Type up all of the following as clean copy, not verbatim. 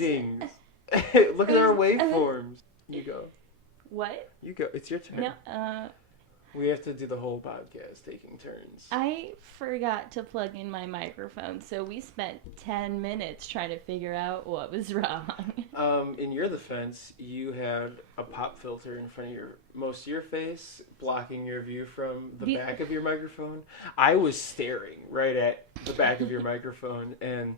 readings. Look at our waveforms. You go. What? You go. It's your turn. No, We have to do the whole podcast taking turns. I forgot to plug in my microphone, so we spent 10 minutes trying to figure out what was wrong. In your defense, you had a pop filter in front of most of your face, blocking your view from the back of your microphone. I was staring right at the back of your microphone and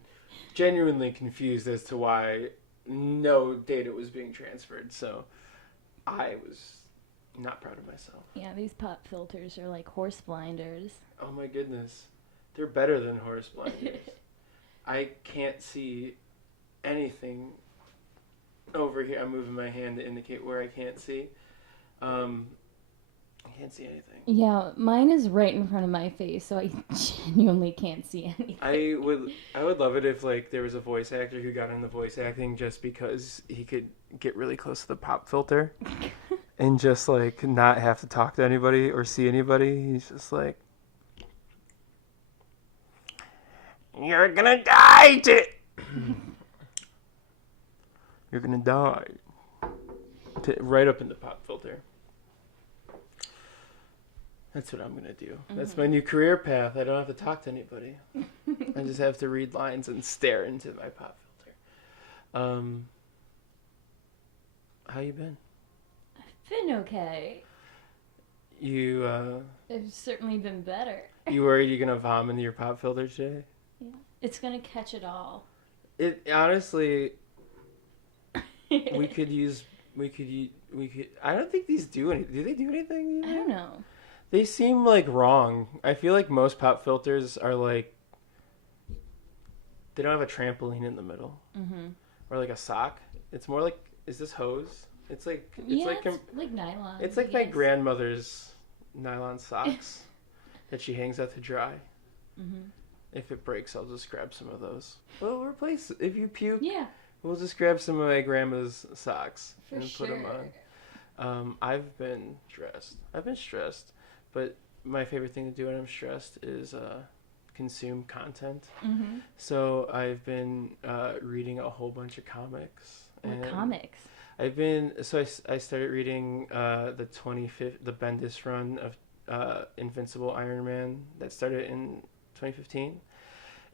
genuinely confused as to why no data was being transferred. So I was not proud of myself. Yeah, these pop filters are like horse blinders. Oh my goodness. They're better than horse blinders. I can't see anything over here. I'm moving my hand to indicate where I can't see. I can't see anything. Yeah, mine is right in front of my face, so I genuinely can't see anything. I would love it if like there was a voice actor who got into voice acting just because he could get really close to the pop filter and just like not have to talk to anybody or see anybody. He's just like, "You're gonna die, you're gonna die." Right up in the pop filter. That's what I'm gonna do. Mm-hmm. That's my new career path. I don't have to talk to anybody. I just have to read lines and stare into my pop filter. How you been? I've been okay. You I've certainly been better. You worried you're gonna vomit in your pop filter today? Yeah. It's gonna catch it all. It honestly we could I don't think these do anything. Do they do anything? I don't know. They seem like wrong. I feel like most pop filters are like they don't have a trampoline in the middle. Mm-hmm. Or like a sock. It's more like, is this hose? It's like like nylon. It's like my grandmother's nylon socks that she hangs out to dry. Mm-hmm. If it breaks, I'll just grab some of those. We'll replace if you puke. Yeah. We'll just grab some of my grandma's socks and put them on. I've been stressed, but my favorite thing to do when I'm stressed is consume content. Mm-hmm. So I've been reading a whole bunch of comics. What comics? I started reading the Bendis run of Invincible Iron Man that started in 2015.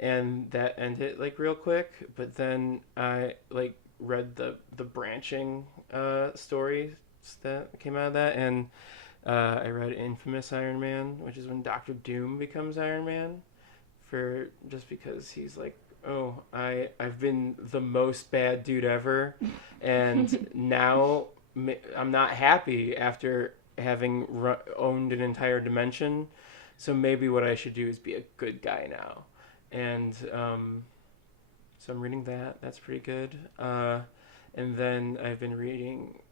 And that ended like real quick, but then I like read the branching stories that came out of that, and I read Infamous Iron Man, which is when Doctor Doom becomes Iron Man, just because he's like, oh, I've been the most bad dude ever, and now I'm not happy after having owned an entire dimension, so maybe what I should do is be a good guy now. And so I'm reading that. That's pretty good. And then I've been reading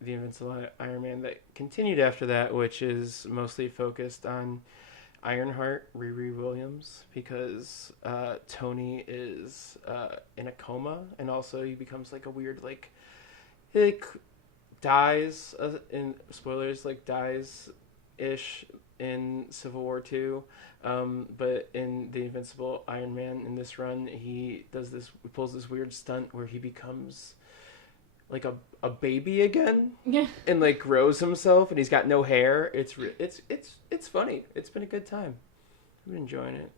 The Invincible Iron Man that continued after that, which is mostly focused on Ironheart, Riri Williams, because Tony is in a coma, and also he becomes like a weird he dies in spoilers, dies-ish in Civil War II. But in the Invincible Iron Man in this run, he pulls this weird stunt where he becomes like a baby again, and like grows himself, and he's got no hair. It's funny. It's been a good time. I've been enjoying it.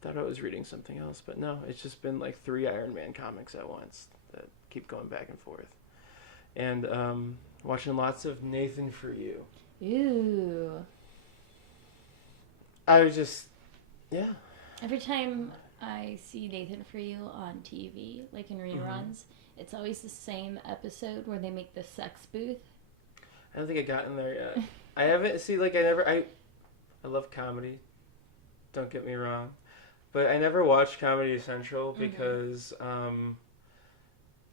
Thought I was reading something else, but no, it's just been like 3 Iron Man comics at once that keep going back and forth, and watching lots of Nathan For You. Ew. I was just, yeah. Every time I see Nathan For You on TV, like in reruns, it's always the same episode where they make the sex booth. I don't think I got in there yet. I haven't, I love comedy. Don't get me wrong. But I never watched Comedy Central because,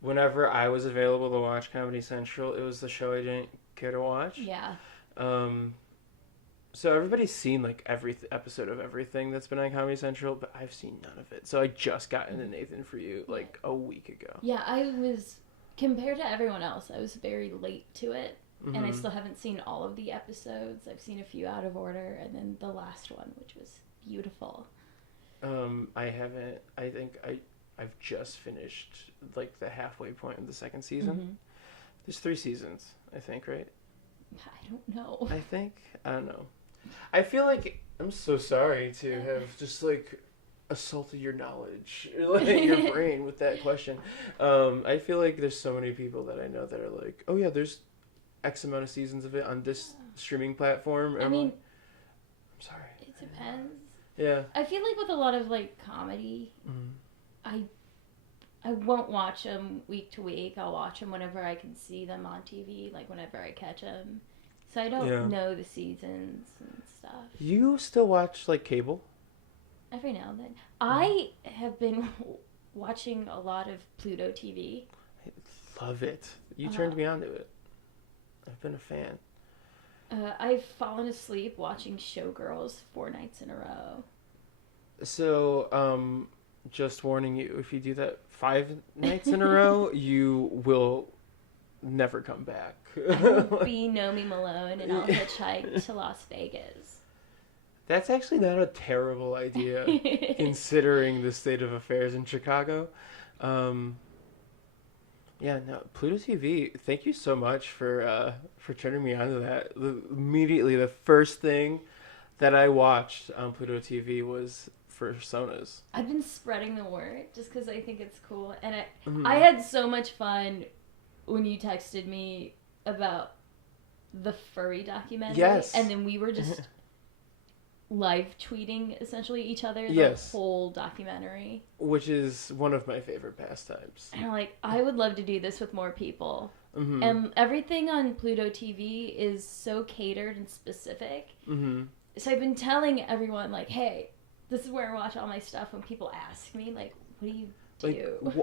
whenever I was available to watch Comedy Central, it was the show I didn't care to watch. Yeah. So everybody's seen like every episode of everything that's been on Comedy Central, but I've seen none of it. So I just got into Nathan For You like a week ago. Yeah, I was, compared to everyone else, I was very late to it. Mm-hmm. And I still haven't seen all of the episodes. I've seen a few out of order, and then the last one, which was beautiful. I haven't. I think I've just finished like the halfway point of the second season. Mm-hmm. There's 3 seasons, I think, right? I don't know. I don't know. I feel like I'm so sorry to have just like assaulted your knowledge, like your brain with that question. I feel like there's so many people that I know that are like, oh yeah, there's X amount of seasons of it on this streaming platform. I mean, I'm sorry. it depends. Yeah. I feel like with a lot of like comedy, I won't watch them week to week. I'll watch them whenever I can see them on TV, like whenever I catch them. So I don't know the seasons and stuff. You still watch like cable? Every now and then. I have been watching a lot of Pluto TV. I love it. You turned me on to it. I've been a fan. I've fallen asleep watching Showgirls 4 nights in a row. So, just warning you, if you do that 5 nights in a row, you will never come back. I will be Nomi Malone and I'll hitchhike to Las Vegas. That's actually not a terrible idea, considering the state of affairs in Chicago. Yeah, no, Pluto TV. Thank you so much for turning me on to that. Immediately, the first thing that I watched on Pluto TV was Personas. I've been spreading the word just because I think it's cool, and I had so much fun when you texted me about the furry documentary. Yes, and then we were just live tweeting essentially each other the whole documentary, which is one of my favorite pastimes. And I'm like, I would love to do this with more people. And everything on Pluto TV is so catered and specific. So I've been telling everyone, like, hey, this is where I watch all my stuff. When people ask me, like, what do you do? Like,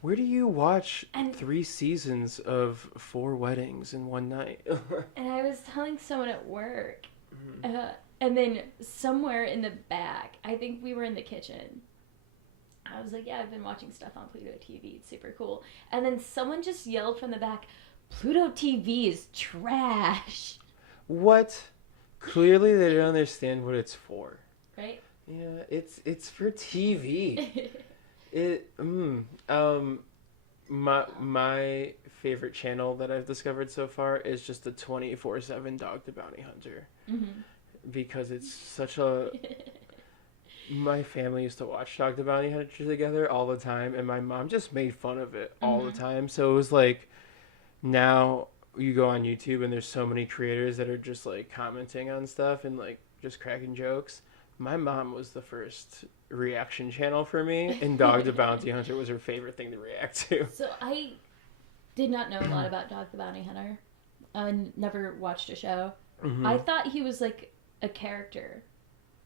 where do you watch 3 seasons of 4 weddings in one night? And I was telling someone at work, and then somewhere in the back, I think we were in the kitchen. I was like, yeah, I've been watching stuff on Pluto TV. It's super cool. And then someone just yelled from the back, Pluto TV is trash. What? Clearly they don't understand what it's for. Right? Yeah, it's for TV. My favorite channel that I've discovered so far is just the 24/7 Dog the Bounty Hunter. Because it's such a... My family used to watch Dog the Bounty Hunter together all the time, and my mom just made fun of it all the time. So it was like, now you go on YouTube and there's so many creators that are just like commenting on stuff and like just cracking jokes. My mom was the first reaction channel for me, and Dog the Bounty Hunter was her favorite thing to react to. So I did not know a lot about Dog the Bounty Hunter. I never watched a show. I thought he was like a character.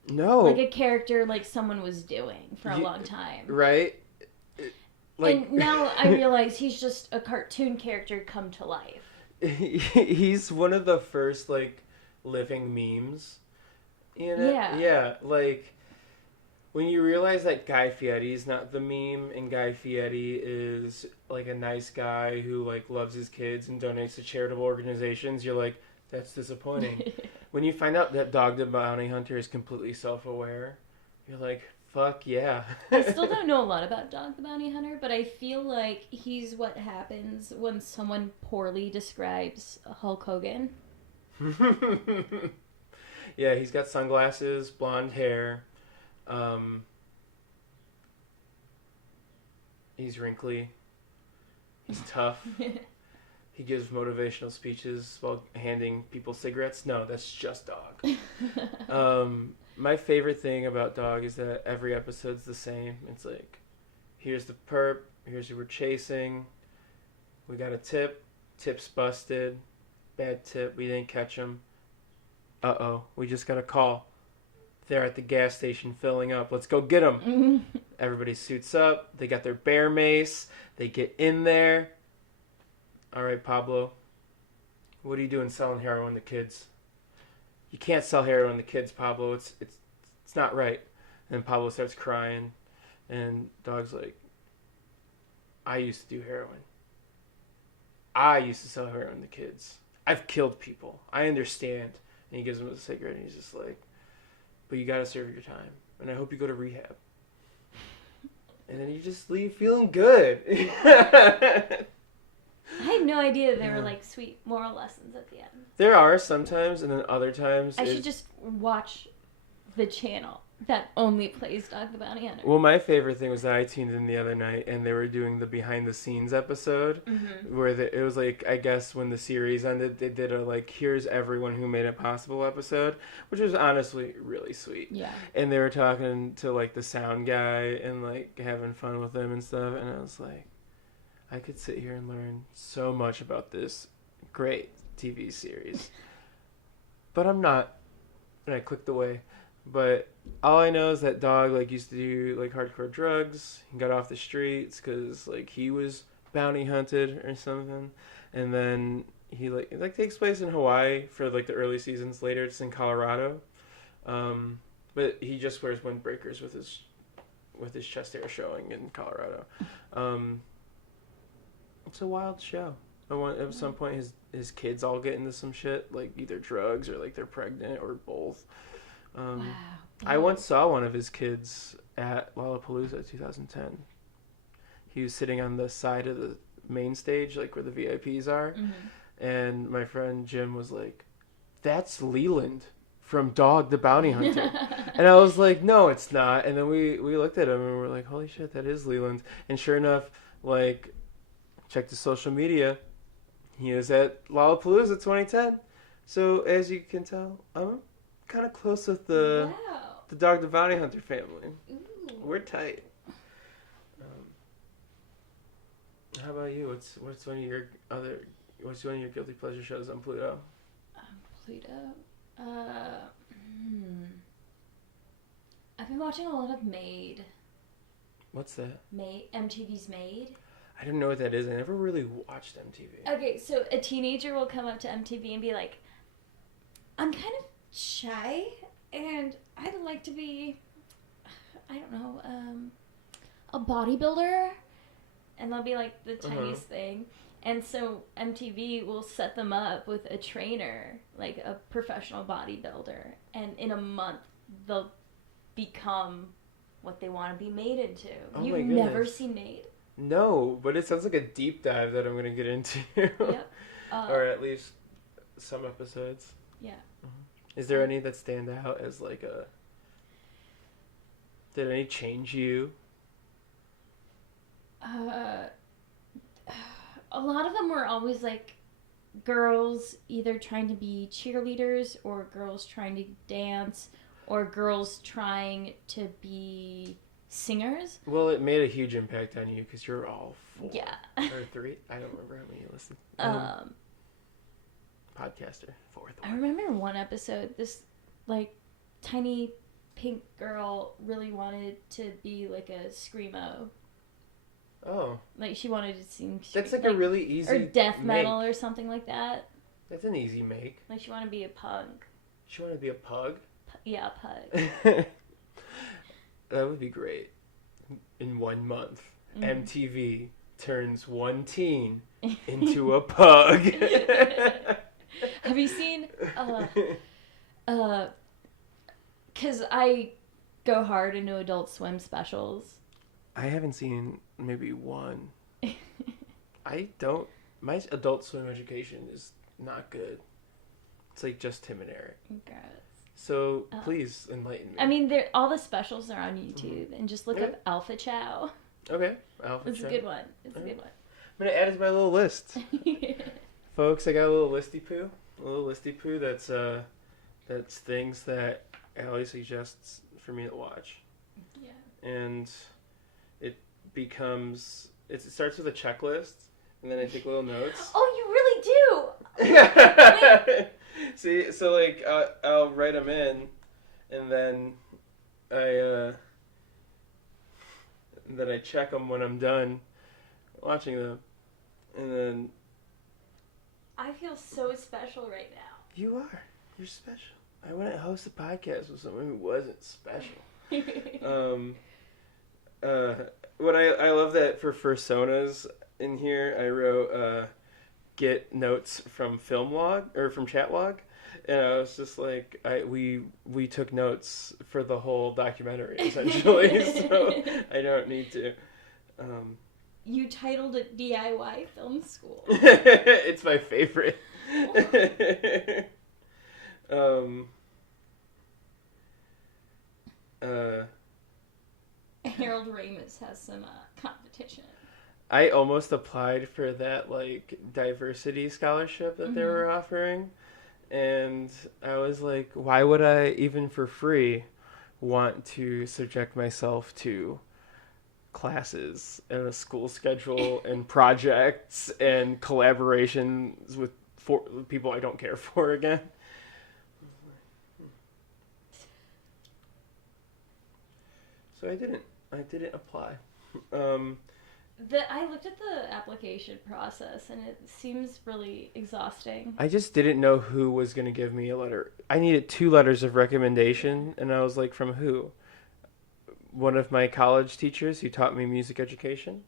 No. Like a character like someone was doing for a long time. Right? And now I realize he's just a cartoon character come to life. He's one of the first like living memes. You know? Yeah, like when you realize that Guy Fieri's not the meme, and Guy Fieri is like a nice guy who like loves his kids and donates to charitable organizations, you're like, that's disappointing. When you find out that Dog the Bounty Hunter is completely self-aware, you're like, fuck yeah. I still don't know a lot about Dog the Bounty Hunter, but I feel like he's what happens when someone poorly describes Hulk Hogan. Yeah, he's got sunglasses, blonde hair. He's wrinkly. He's tough. He gives motivational speeches while handing people cigarettes. No, that's just Dog. My favorite thing about Dog is that every episode's the same. It's like, here's the perp, here's who we're chasing. We got a tip. Tip's busted. Bad tip. We didn't catch him. Uh-oh. We just got a call. They're at the gas station filling up. Let's go get them. Everybody suits up. They got their bear mace. They get in there. All right, Pablo. What are you doing selling heroin to kids? You can't sell heroin to kids, Pablo. It's not right. And Pablo starts crying. And Dog's like, I used to do heroin. I used to sell heroin to kids. I've killed people. I understand. And he gives him a cigarette, and he's just like, but you gotta serve your time, and I hope you go to rehab. And then you just leave feeling good. I had no idea there were like sweet moral lessons at the end. There are sometimes, and then other times. I should just watch the channel that only plays Dog the Bounty Hunter. Well, my favorite thing was that I tuned in the other night, and they were doing the behind the scenes episode, where it was like, I guess when the series ended, they did a like, here's everyone who made it possible episode, which was honestly really sweet. Yeah. And they were talking to like the sound guy and like having fun with him and stuff, and I was like, I could sit here and learn so much about this great TV series, but I'm not. And I clicked away. But all I know is that dog like used to do like hardcore drugs. He got off the streets because like he was bounty hunted or something, and then he like takes place in Hawaii for like the early seasons. Later, it's in Colorado, but he just wears windbreakers with his chest hair showing in Colorado. It's a wild show. At some point, his kids all get into some shit, like either drugs or like they're pregnant or both. Wow. I once saw one of his kids at Lollapalooza 2010. He was sitting on the side of the main stage, like where the VIPs are, and my friend Jim was like, "That's Leland from Dog the Bounty Hunter," and I was like, "No, it's not." And then we looked at him and we were like, "Holy shit, that is Leland!" And sure enough, like, check the social media. He is at Lollapalooza 2010. So as you can tell, I'm kind of close with the Dog the Bounty Hunter family. Ooh. We're tight. How about you? What's one of your guilty pleasure shows on Pluto? Pluto. I've been watching a lot of Made. What's that? MTV's Made. I didn't know what that is. I never really watched MTV. Okay, so a teenager will come up to MTV and be like, "I'm kind of shy, and I'd like to be, I don't know, a bodybuilder," and they'll be like the tiniest thing, and so MTV will set them up with a trainer, like a professional bodybuilder, and in a month they'll become what they want to be made into. Oh, You've never seen Made? No, but it sounds like a deep dive that I'm going to get into. Yep. Or at least some episodes. Yeah. Is there any that stand out as like did any change you? A lot of them were always like girls either trying to be cheerleaders or girls trying to dance or girls trying to be singers. Well, it made a huge impact on you because you're all 4 or 3. I don't remember how many you listened. Podcaster, 4th. I remember one episode, this like tiny pink girl really wanted to be like a screamo. Oh. Like she wanted to sing. That's like a really easy or death metal make. Or something like that. That's an easy make. Like she wanted to be a punk. She wanted to be a pug? Yeah, a pug. That would be great. In 1 month, MTV turns one teen into a pug. Have you seen, because I go hard into Adult Swim specials. I haven't seen maybe one. My Adult Swim education is not good. It's like just Tim and Eric. Gross. So please enlighten me. I mean, all the specials are on YouTube, and just look up Alpha Chow. Okay, Alpha It's Chow. a good one. It's a good one. I'm gonna add it to my little list, folks. I got a little listy poo. That's things that Allie suggests for me to watch. Yeah. And it starts with a checklist, and then I take little notes. Oh, you really do. See, so like I'll write them in, and then I check them when I'm done watching them, and then I feel so special right now. You are. You're special. I wouldn't host a podcast with someone who wasn't special. What I love that for personas in here, I wrote get notes from Filmlog or from Chatlog, And I was just like, we took notes for the whole documentary essentially, so I don't need to. You titled it DIY Film School. It's my favorite. Harold Ramis has some competition. I almost applied for that like diversity scholarship that they were offering, and I was like, why would I even for free want to subject myself to classes and a school schedule and projects and collaborations with people I don't care for again? So I didn't apply. I looked at the application process, and it seems really exhausting. I just didn't know who was going to give me a letter. I needed 2 letters of recommendation, and I was like, from who? One of my college teachers who taught me music education?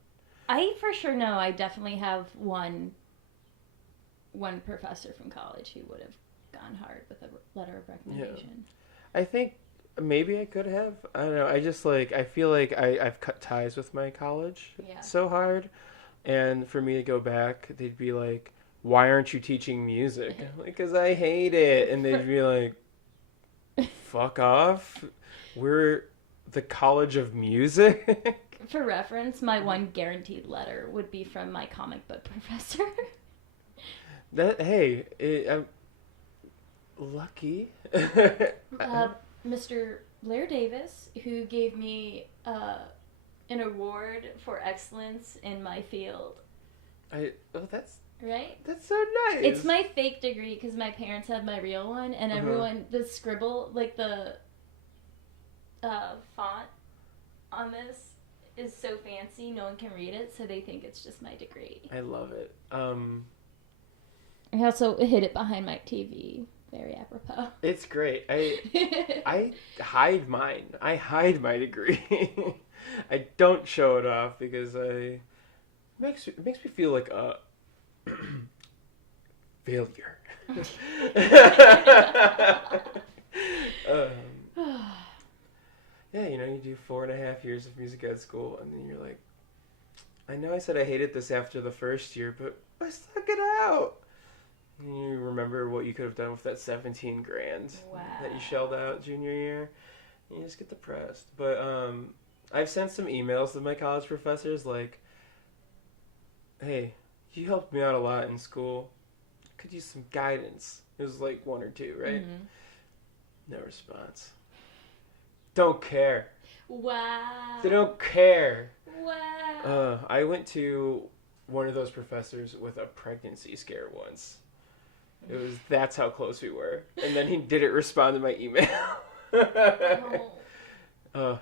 I for sure know I definitely have one professor from college who would have gone hard with a letter of recommendation. Yeah. I think maybe I could have. I don't know. I just like, I feel like I've cut ties with my college so hard. And for me to go back, they'd be like, why aren't you teaching music? Because I hate it. And they'd be like, fuck off. We're the College of Music. For reference, my one guaranteed letter would be from my comic book professor. I'm lucky. Mr. Blair Davis, who gave me an award for excellence in my field. That's right. That's so nice. It's my fake degree because my parents had my real one, and everyone the scribble like the font on this is so fancy, no one can read it, so they think it's just my degree. I love it. I also hid it behind my TV. Very apropos. It's great. I hide mine. I hide my degree. I don't show it off because it makes me feel like a failure. Yeah, you do 4.5 years of music ed school, and then you're like, I know I said I hated this after the first year, but I stuck it out. And you remember what you could have done with that $17,000 that you shelled out junior year. And you just get depressed. But I've sent some emails to my college professors like, hey, you helped me out a lot in school. Could use some guidance. It was like 1 or 2, right? Mm-hmm. No response. Don't care. Wow. They don't care. Wow. I went to one of those professors with a pregnancy scare once. That's how close we were. And then he didn't respond to my email.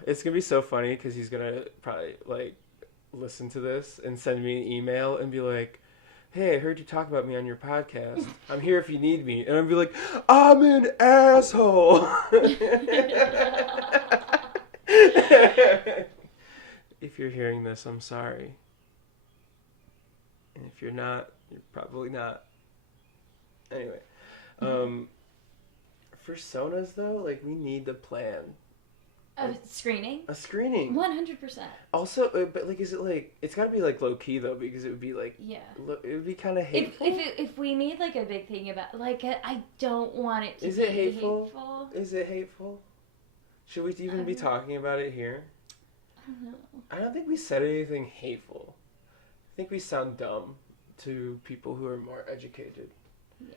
It's going to be so funny because he's going to probably listen to this and send me an email and be like, hey, I heard you talk about me on your podcast. I'm here if you need me. And I'll be like, I'm an asshole. If you're hearing this, I'm sorry. And if you're not, you're probably not. Anyway, for Sonas though, we need a plan. A screening? A screening. 100%. Also, but is it it's gotta be low key though, because it would be yeah. It would be kind of hateful. If we made a big thing about I don't want it to be hateful. Is it hateful? Should we even be talking about it here? I don't know. I don't think we said anything hateful. I think we sound dumb to people who are more educated. Yeah.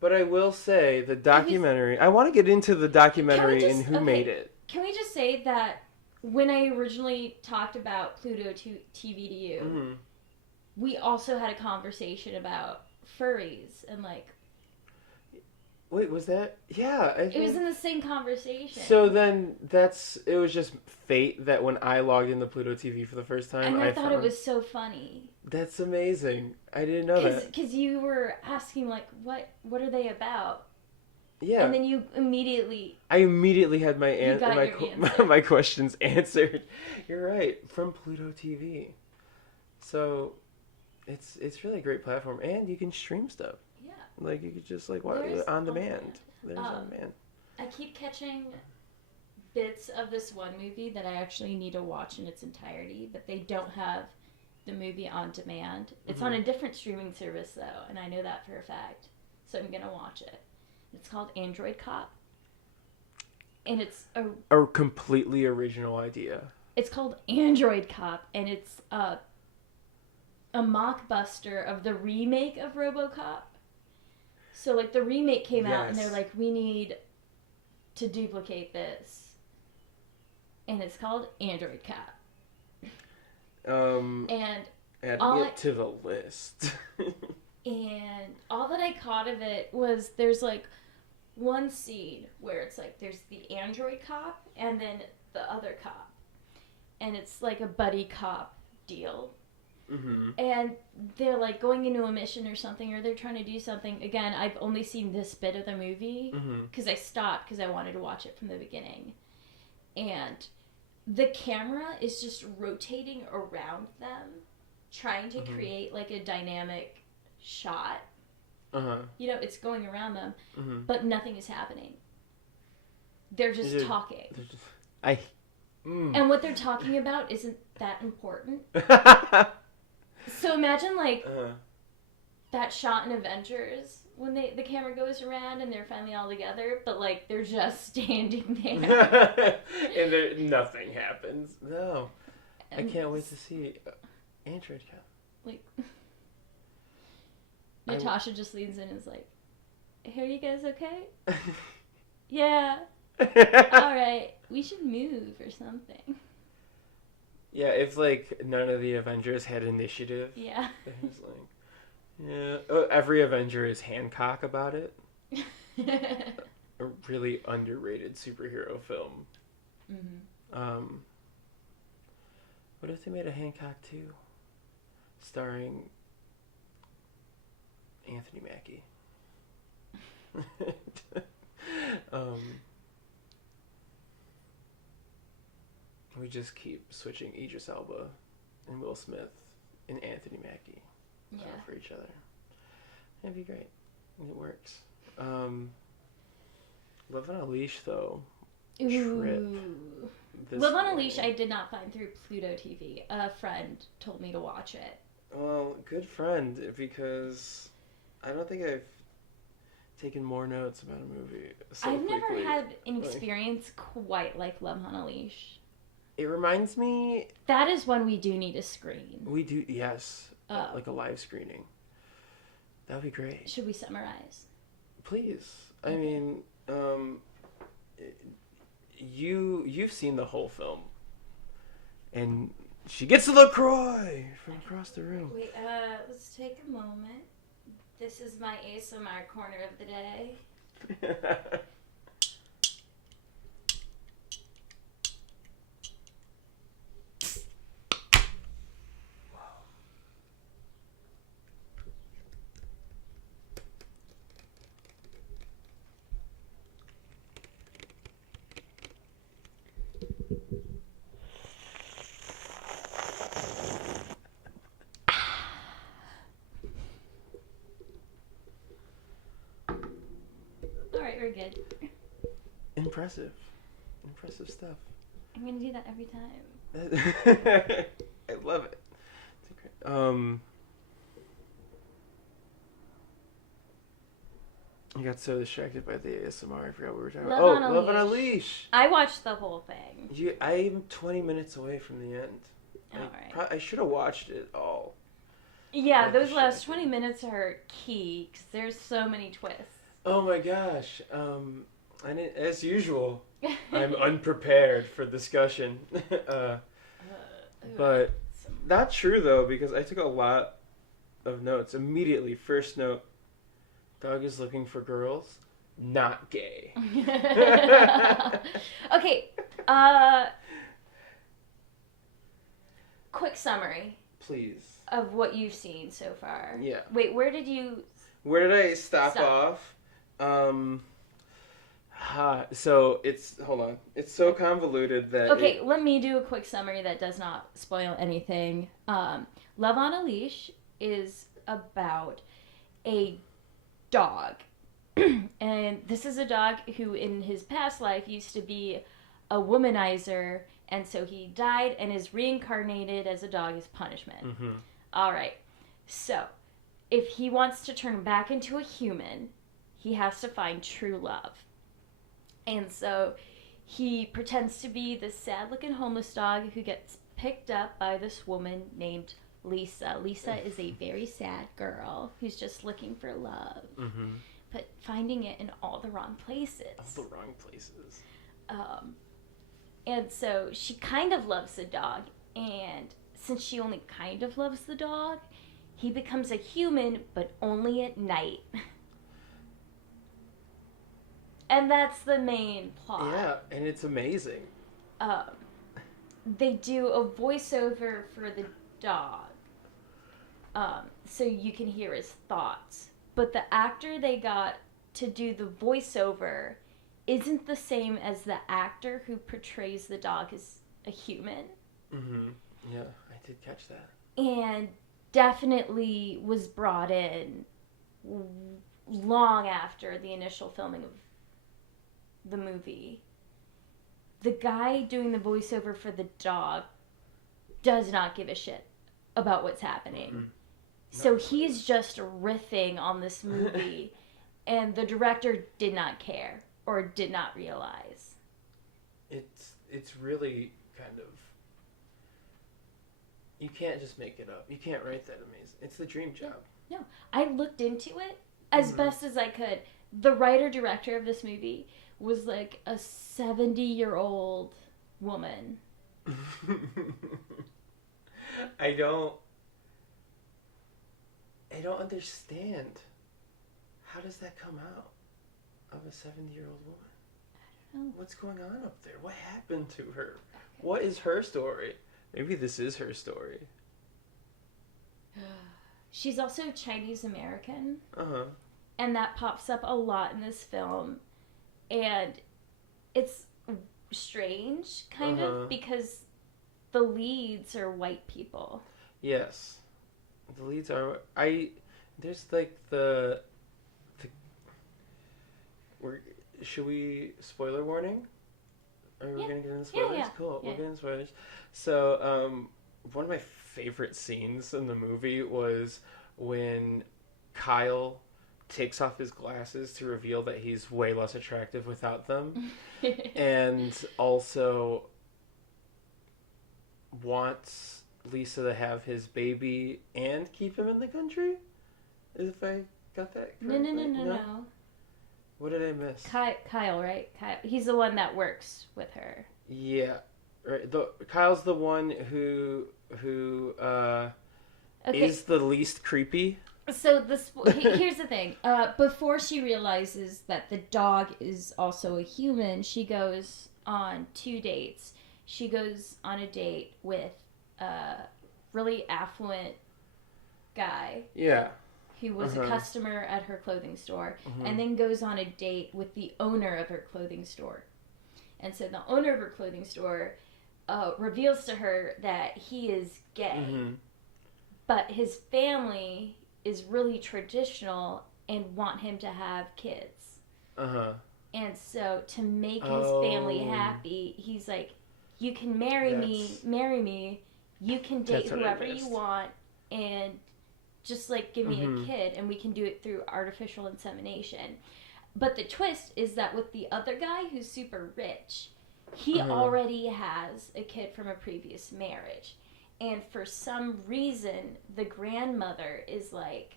But I will say the documentary. I want to get into the documentary and who made it. Can we just say that when I originally talked about Pluto TV to you, we also had a conversation about furries and Wait, was that? Yeah. It was in the same conversation. So then it was just fate that when I logged into Pluto TV for the first time, and I thought it was so funny. That's amazing. I didn't know that. Because you were asking what are they about? Yeah. And then you immediately... I immediately had my questions answered. You're right. From Pluto TV. So, it's really a great platform. And you can stream stuff. Yeah. Like you could just like watch There's on demand. There's Um, on demand. I keep catching bits of this one movie that I actually need to watch in its entirety, but they don't have the movie on demand. It's on a different streaming service though, and I know that for a fact. So I'm gonna watch it. It's called Android Cop, and it's A completely original idea. it's called Android Cop, and it's a mockbuster of the remake of RoboCop. So like the remake came out, and they're Yes. like, we need to duplicate this, and it's called Android Cop. And Add all it to the list. And all that I caught of it was there's like one scene where it's like there's the android cop and then the other cop. And it's like a buddy cop deal. Mm-hmm. And they're like going into a mission or something, or they're trying to do something. Again, I've only seen this bit of the movie because I stopped because I wanted to watch it from the beginning. And the camera is just rotating around them, trying to create like a dynamic shot. You know, it's going around them, but nothing is happening. They're just talking. And what they're talking about isn't that important. So imagine like that shot in Avengers when the camera goes around and they're finally all together, but like they're just standing there. And nothing happens. No. I can't wait to see Android Cop. Like Natasha just leans in and is like, "Hey, are you guys okay?" Yeah. Alright. We should move or something. Yeah, if like none of the Avengers had initiative. Yeah. It's like, yeah. Every Avenger is Hancock about it. A really underrated superhero film. What if they made a Hancock 2? Starring Anthony Mackie. We just keep switching Idris Elba and Will Smith and Anthony Mackie for each other. That'd be great. It works. Love on a Leash, though. Trip. Love on a Leash I did not find through Pluto TV. A friend told me to watch it. Well, good friend, because I don't think I've taken more notes about a movie so I've quickly. never had an experience quite like Love on a Leash. It reminds me... That is one we do need to screen. We do, yes. Like a live screening. That would be great. Should we summarize? Please. I mean, you've seen the whole film. And she gets a LaCroix from across the room. Wait, let's take a moment. This is my ASMR corner of the day. Alright, we're good. Impressive stuff. I'm gonna do that every time. I love it. It's great. I got so distracted by the ASMR, I forgot what we were talking about. Love on a Leash. I watched the whole thing. I'm 20 minutes away from the end. Alright. I should have watched it all. Yeah, Like those the last shit. 20 minutes are key, because there's so many twists. Oh my gosh. As usual, I'm unprepared for discussion. But not true, though, because I took a lot of notes. Immediately, first note, Doug is looking for girls, not gay. Okay, quick summary Please. of what you've seen so far. Yeah. Wait, where did Where did I stop off? So hold on. It's so convoluted that... Okay, let me do a quick summary that does not spoil anything. Love on a Leash is about a dog. And this is a dog who in his past life used to be a womanizer, and so he died and is reincarnated as a dog as punishment. Mm-hmm. All right. So, if he wants to turn back into a human, he has to find true love. And so he pretends to be this sad-looking homeless dog who gets picked up by this woman named Lisa. Lisa is a very sad girl who's just looking for love, but finding it in all the wrong places. All the wrong places. And so she kind of loves the dog, and since she only kind of loves the dog, he becomes a human, but only at night. And that's the main plot. Yeah, and it's amazing. They do a voiceover for the dog, so you can hear his thoughts. But the actor they got to do the voiceover isn't the same as the actor who portrays the dog as a human. Mm-hmm. Yeah, I did catch that. And definitely was brought in long after the initial filming of the movie. The guy doing the voiceover for the dog does not give a shit about what's happening. Mm-hmm. So he's just riffing on this movie, and the director did not care or did not realize. It's really kind of... You can't just make it up. You can't write that amazing. It's the dream job. No, I looked into it as best as I could. The writer-director of this movie was like a 70-year-old woman. I don't understand. How does that come out of a 70-year-old woman? I don't know. What's going on up there? What happened to her? What is her story? Maybe this is her story. She's also Chinese American. Uh-huh. And that pops up a lot in this film. And it's strange, kind of, because the leads are white people. Yes. The leads are... There's like should we... Spoiler warning? Are we going to get into spoilers? Yeah. Cool. We'll get into spoilers. So, one of my favorite scenes in the movie was when Kyle takes off his glasses to reveal that he's way less attractive without them. And also wants Lisa to have his baby and keep him in the country? If I got that correctly? No. What did I miss? Kyle, right? Kyle. He's the one that works with her. Yeah. Right. Kyle's the one who is the least creepy. So here's the thing. Before she realizes that the dog is also a human, she goes on 2 dates. She goes on a date with a really affluent guy. Yeah. Who was a customer at her clothing store, and then goes on a date with the owner of her clothing store. And so the owner of her clothing store reveals to her that he is gay, but his family is really traditional and want him to have kids. And so to make his family happy, he's like, you can marry me, you can date whoever you want, and just like give me a kid, and we can do it through artificial insemination. But the twist is that with the other guy who's super rich, he already has a kid from a previous marriage. And for some reason, the grandmother is like,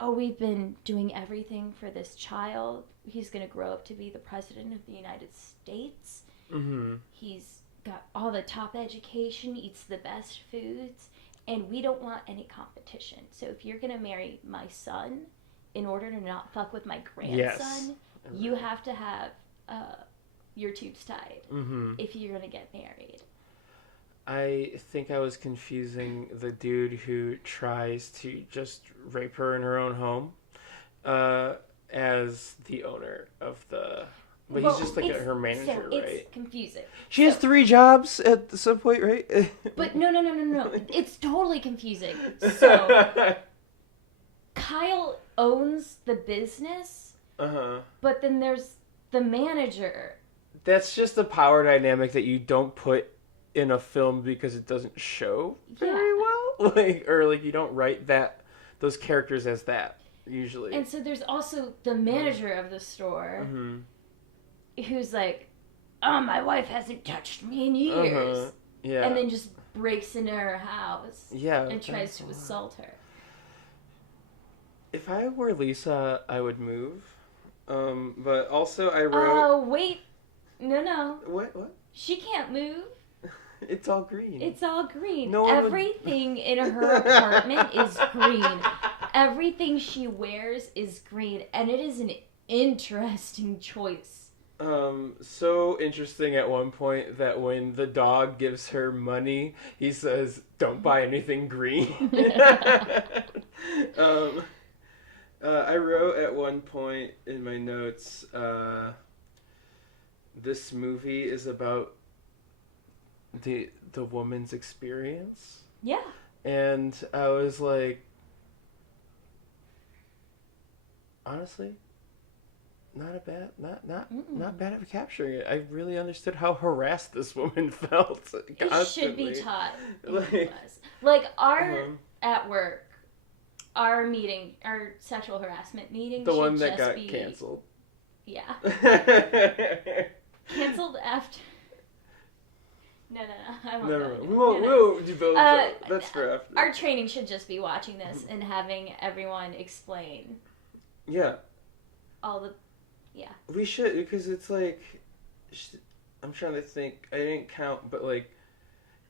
oh, we've been doing everything for this child. He's going to grow up to be the president of the United States. He's got all the top education, eats the best foods, and we don't want any competition. So if you're going to marry my son, in order to not fuck with my grandson, you have to have your tubes tied if you're going to get married. I think I was confusing the dude who tries to just rape her in her own home as the owner of the... But he's just like her manager, right? It's confusing. She has 3 jobs at some point, right? But no. It's totally confusing. So Kyle owns the business, but then there's the manager. That's just the power dynamic that you don't put in a film because it doesn't show very well. Or you don't write those characters as that usually. And so there's also the manager of the store who's like, "Oh, my wife hasn't touched me in years." Yeah. And then just breaks into her house. Yeah. And tries to assault her. If I were Lisa, I would move. But also I wrote. Oh, wait. No. What? She can't move. It's all green. It's all green. No one Everything in her apartment is green. Everything she wears is green. And it is an interesting choice. So interesting at one point that when the dog gives her money, he says, "Don't buy anything green." I wrote at one point in my notes, this movie is about the woman's experience. Yeah. And I was like, honestly, not bad at capturing it. I really understood how harassed this woman felt constantly. It should be taught. Like at work, our meeting, our sexual harassment meeting, the should one that just got be canceled. Yeah. Canceled after. No. I won't. No. We'll do those. That's for after. Our training should just be watching this and having everyone explain. Yeah. All the. Yeah. We should, because it's like, I'm trying to think. I didn't count, but like,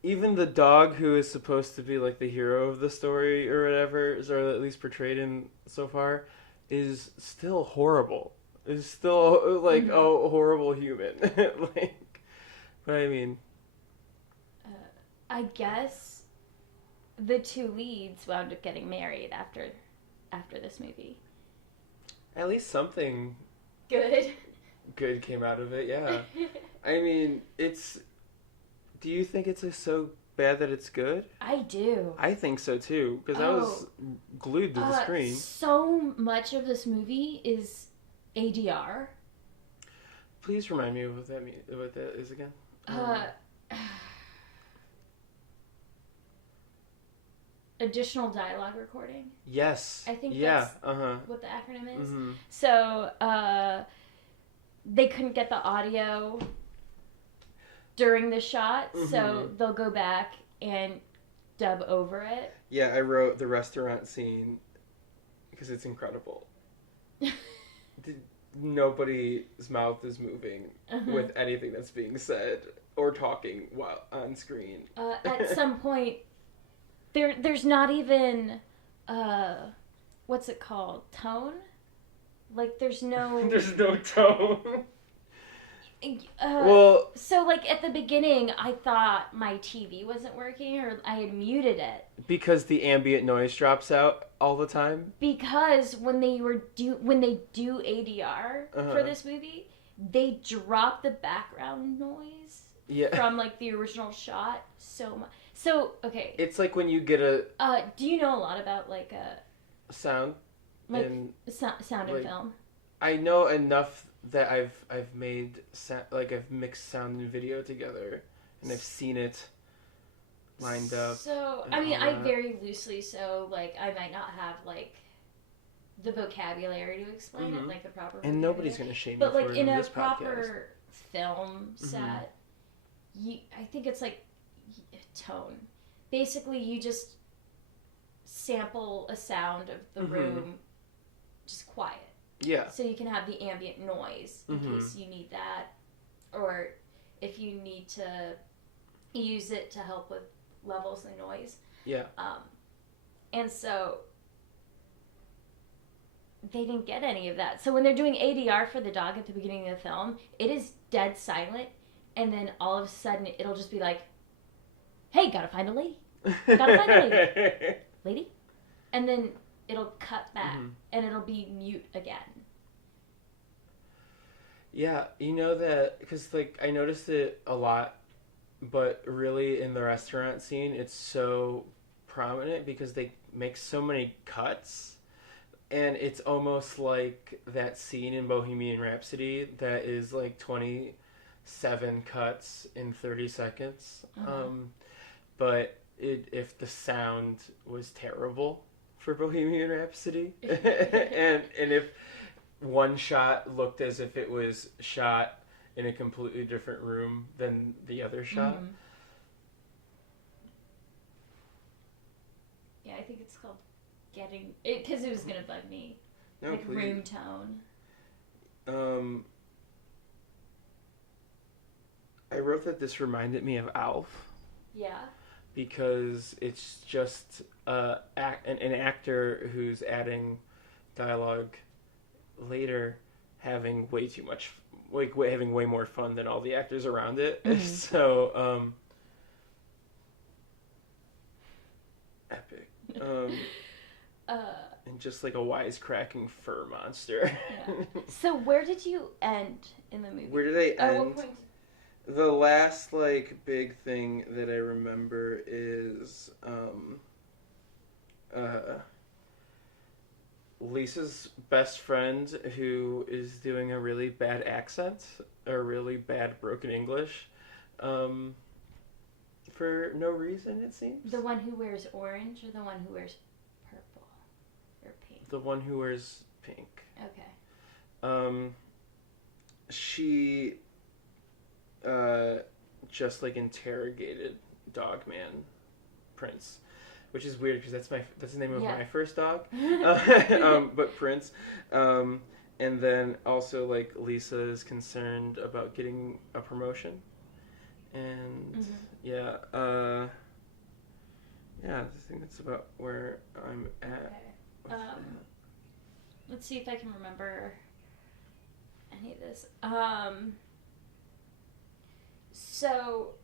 even the dog who is supposed to be like the hero of the story or whatever, or at least portrayed in so far, is still horrible. Is still like a horrible human. But I mean, I guess the two leads wound up getting married after this movie. At least something good came out of it. Yeah. I mean, do you think it's so bad that it's good? I do. I think so too, because I was glued to the screen. So much of this movie is ADR. Please remind me of what that is again. Additional dialogue recording. Yes. I think that's what the acronym is. So they couldn't get the audio during the shot, so they'll go back and dub over it. Yeah, I wrote the restaurant scene because it's incredible. Nobody's mouth is moving with anything that's being said or talking while on screen. At some point, there's not even what's it called? Tone? Like there's no tone. So like at the beginning, I thought my TV wasn't working or I had muted it because the ambient noise drops out all the time. Because when they do ADR for this movie, they drop the background noise from like the original shot so much. So okay, it's like when you get a. Do you know a lot about like sound? Like sound and film. I know enough that I've made I've mixed sound and video together, and I've seen it lined up. So I mean, I very loosely. So like, I might not have like the vocabulary to explain it like the proper. And nobody's gonna shame you. But like for in a this proper film set, I think it's like tone. Basically, you just sample a sound of the room, just quiet. Yeah. So you can have the ambient noise in case you need that, or if you need to use it to help with levels and noise. Yeah. And so they didn't get any of that. So when they're doing ADR for the dog at the beginning of the film, it is dead silent, and then all of a sudden it'll just be like, "Hey, gotta find a lady. Gotta find a lady. Lady?" And then it'll cut back, and it'll be mute again. Yeah, you know that, because, like, I noticed it a lot, but really in the restaurant scene, it's so prominent because they make so many cuts And it's almost like that scene in Bohemian Rhapsody that is like 27 cuts in 30 seconds. But if the sound was terrible for Bohemian Rhapsody, and if one shot looked as if it was shot in a completely different room than the other shot. Yeah, I think it's called Getting it because it was gonna bug me. No, like please. room tone. I wrote that this reminded me of Alf. Yeah. Because it's just an actor who's adding dialogue later, having way too much, having way more fun than all the actors around it. So, epic. And just like a wisecracking fur monster. Yeah. So where did you end in the movie? Where did I end? What point? The last like big thing that I remember is Lisa's best friend who is doing a really bad accent or really bad broken English for no reason, it seems. The one who wears orange or the one who wears purple or pink? The one who wears pink. Okay. She just like interrogated Dogman Prince, which is weird because that's the name of my first dog. But Prince, and then also like Lisa is concerned about getting a promotion, and I think that's about where I'm at. Okay. Let's see if I can remember any of this. So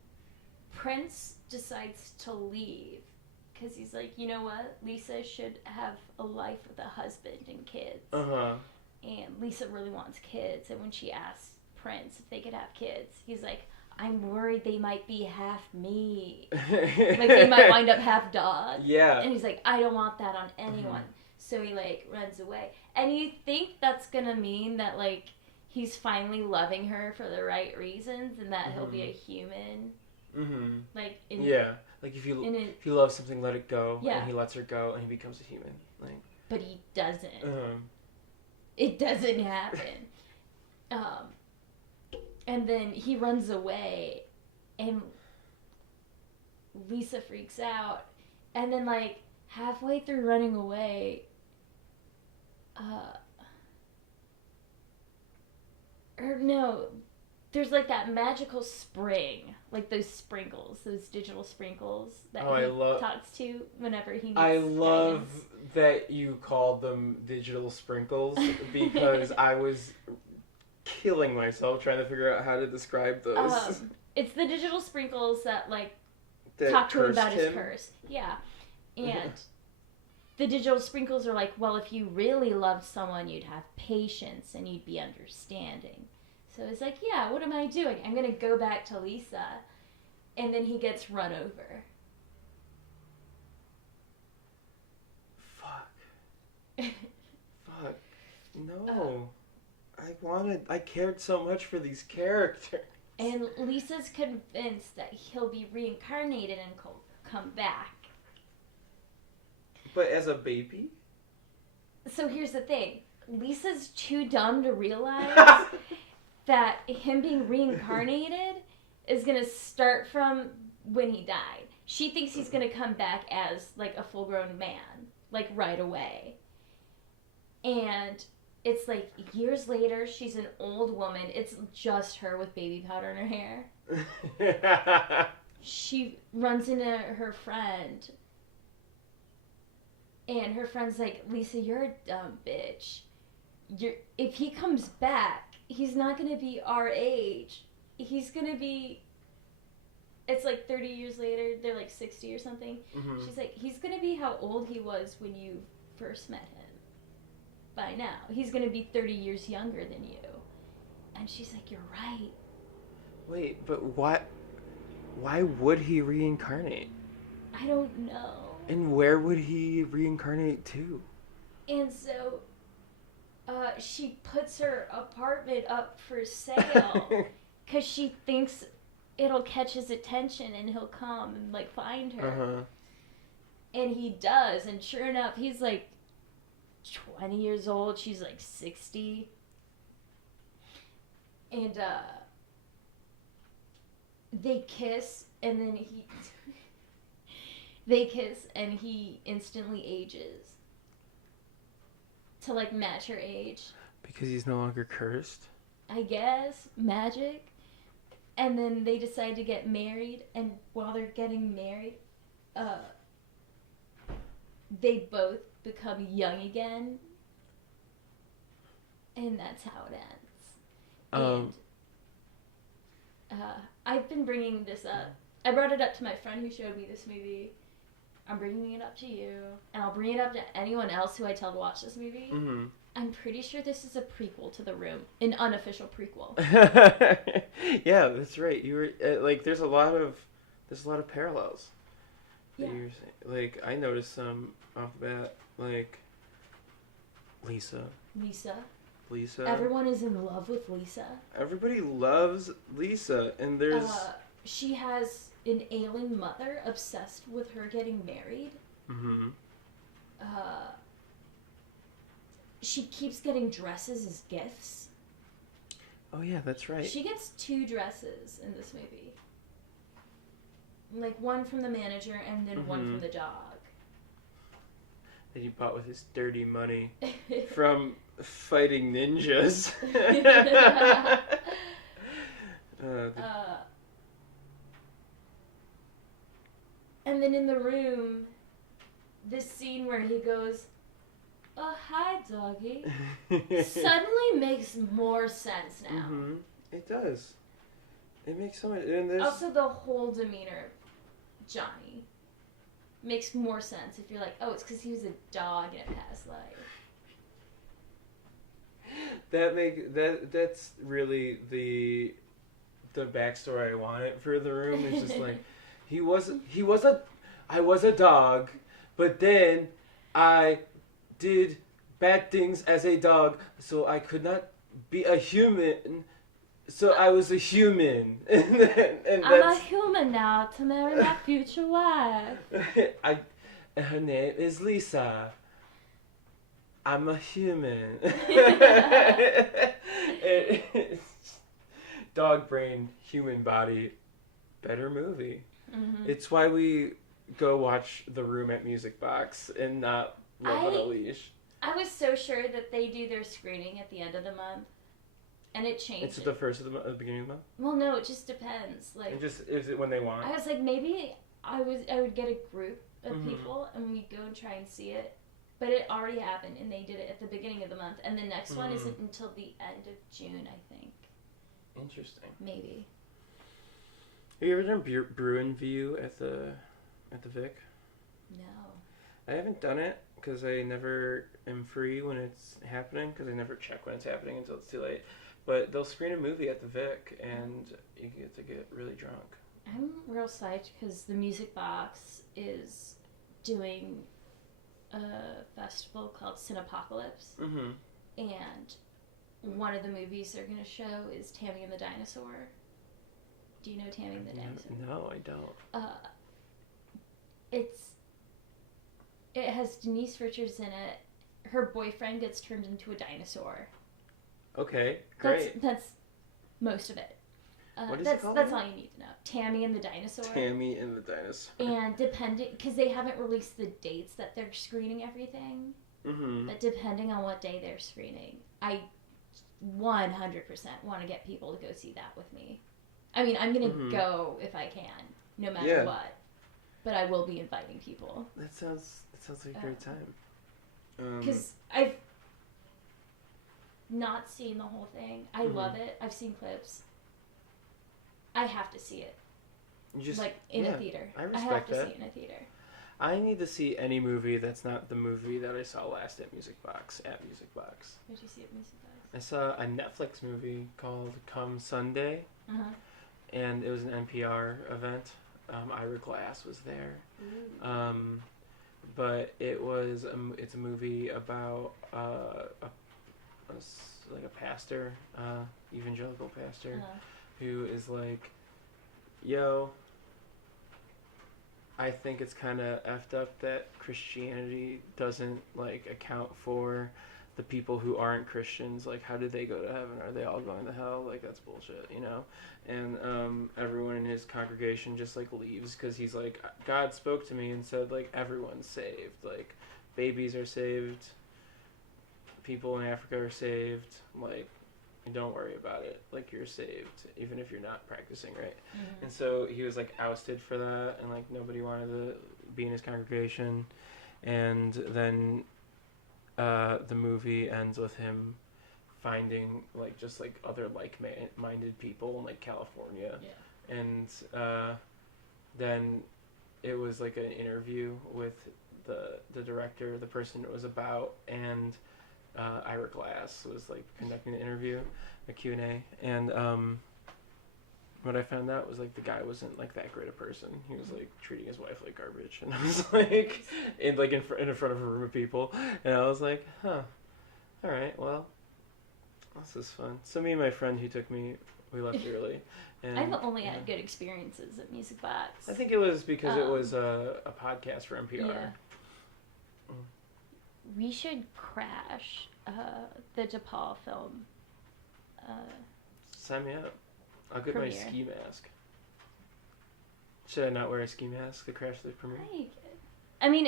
Prince decides to leave because he's like, you know what? Lisa should have a life with a husband and kids. And Lisa really wants kids. And when she asks Prince if they could have kids, he's like, I'm worried they might be half me. Like they might wind up half dog. Yeah. And he's like, I don't want that on anyone. So he like runs away. And you think that's gonna mean that like he's finally loving her for the right reasons and that he'll be a human. Like like if you love something, let it go. And he lets her go and he becomes a human. Like, but he doesn't. It doesn't happen. And then he runs away and Lisa freaks out. And then like halfway through running away, there's like that magical spring, like those sprinkles, those digital sprinkles that he talks to whenever he meets I love that you called them digital sprinkles because I was killing myself trying to figure out how to describe those. It's the digital sprinkles that like talk to him about his curse. Yeah. And the digital sprinkles are like, well, if you really loved someone, you'd have patience and you'd be understanding. So it's like, yeah, what am I doing? I'm going to go back to Lisa. And then he gets run over. Fuck. No. I cared so much for these characters. And Lisa's convinced that he'll be reincarnated and come back. But as a baby? So here's the thing. Lisa's too dumb to realize that him being reincarnated is going to start from when he died. She thinks he's going to come back as like a full-grown man, like right away. And it's like years later, she's an old woman. It's just her with baby powder in her hair. She runs into her friend. And her friend's like, Lisa, you're a dumb bitch. If he comes back, he's not going to be our age. He's going to be... It's like 30 years later. They're like 60 or something. She's like, he's going to be how old he was when you first met him. By now. He's going to be 30 years younger than you. And she's like, you're right. Wait, but why would he reincarnate? I don't know. And where would he reincarnate to? And so she puts her apartment up for sale because she thinks it'll catch his attention and he'll come and like find her. Uh-huh. And he does, and sure enough, he's like 20 years old. She's like 60. And they kiss, and then they kiss, and he instantly ages to like match her age. Because he's no longer cursed? I guess. Magic. And then they decide to get married, and while they're getting married, they both become young again. And that's how it ends. And I've been bringing this up. I brought it up to my friend who showed me this movie. I'm bringing it up to you. And I'll bring it up to anyone else who I tell to watch this movie. Mm-hmm. I'm pretty sure this is a prequel to The Room. An unofficial prequel. Yeah, that's right. You were like, there's a lot of parallels. Yeah. Like, I noticed some off the bat, like Lisa. Everyone is in love with Lisa. Everybody loves Lisa, and there's she has an ailing mother obsessed with her getting married. Mm-hmm. She keeps getting dresses as gifts. Oh yeah, that's right. She gets 2 dresses in this movie. Like one from the manager and then one from the dog. That he bought with his dirty money from fighting ninjas. And then in The Room, this scene where he goes, "Oh, hi, doggy," suddenly makes more sense now. Mm-hmm. It does. It makes so much. And there's also, the whole demeanor of Johnny makes more sense if you're like, oh, it's because he was a dog in a past life. That's really the backstory I wanted for The Room. It's just like I was a dog, but then I did bad things as a dog, so I could not be a human. So I was a human. and I'm a human now to marry my future wife. Her name is Lisa. I'm a human. Dog brain, human body, better movie. Mm-hmm. It's why we go watch The Room at Music Box and not Love on a Leash. I was so sure that they do their screening at the end of the month, and it changes. It's the first of the beginning of the month. Well, no, it just depends. Like, is it when they want? I was like, maybe I would get a group of people and we'd go and try and see it, but it already happened and they did it at the beginning of the month, and the next one isn't until the end of June, I think. Interesting. Maybe. Have you ever done Bruin View at the Vic? No. I haven't done it because I never am free when it's happening, because I never check when it's happening until it's too late. But they'll screen a movie at the Vic and you get to get really drunk. I'm real psyched because the Music Box is doing a festival called Cinepocalypse. Mm-hmm. And one of the movies they're going to show is Tammy and the Dinosaur. Do you know Tammy and the Dinosaur? No, I don't. It has Denise Richards in it. Her boyfriend gets turned into a dinosaur. Okay, great. That's most of it. What is it called? That's all you need to know. Tammy and the Dinosaur. Tammy and the Dinosaur. And because they haven't released the dates that they're screening everything, but depending on what day they're screening, I 100% want to get people to go see that with me. I mean, I'm going to go if I can, no matter what. But I will be inviting people. That sounds like a great time. Because I've not seen the whole thing. I love it. I've seen clips. I have to see it. In a theater. I have to that. see it in a theater. I need to see any movie that's not the movie that I saw last at Music Box. Where'd you see it at Music Box? I saw a Netflix movie called Come Sunday. Uh-huh. And it was an NPR event. Ira Glass was there. but it's a movie about like a pastor, evangelical pastor, who is like, yo, I think it's kind of effed up that Christianity doesn't like account for the people who aren't Christians. Like, how did they go to heaven? Are they all going to hell? Like, that's bullshit, you know? And everyone in his congregation just like leaves because he's like, God spoke to me and said like everyone's saved. Like, babies are saved, people in Africa are saved. Like, don't worry about it. Like, you're saved even if you're not practicing, right? Mm-hmm. And so he was like ousted for that, and like nobody wanted to be in his congregation. And then the movie ends with him finding like just like other like-minded people in like California. Yeah. And then it was like an interview with the director, the person it was about, and Ira Glass was like conducting the interview, a Q&A, and what I found out was like the guy wasn't like that great a person. He was like treating his wife like garbage, and I was like, in front of a room of people, and I was like, huh, all right, well, this is fun. So me and my friend who took me, we left early, and I've only had good experiences at Music Box. I think it was because it was a podcast for NPR. Yeah. We should crash the DePaul film. Sign me up. I'll get Premiere. my ski mask. Should I not wear a ski mask to crash the premiere? I mean,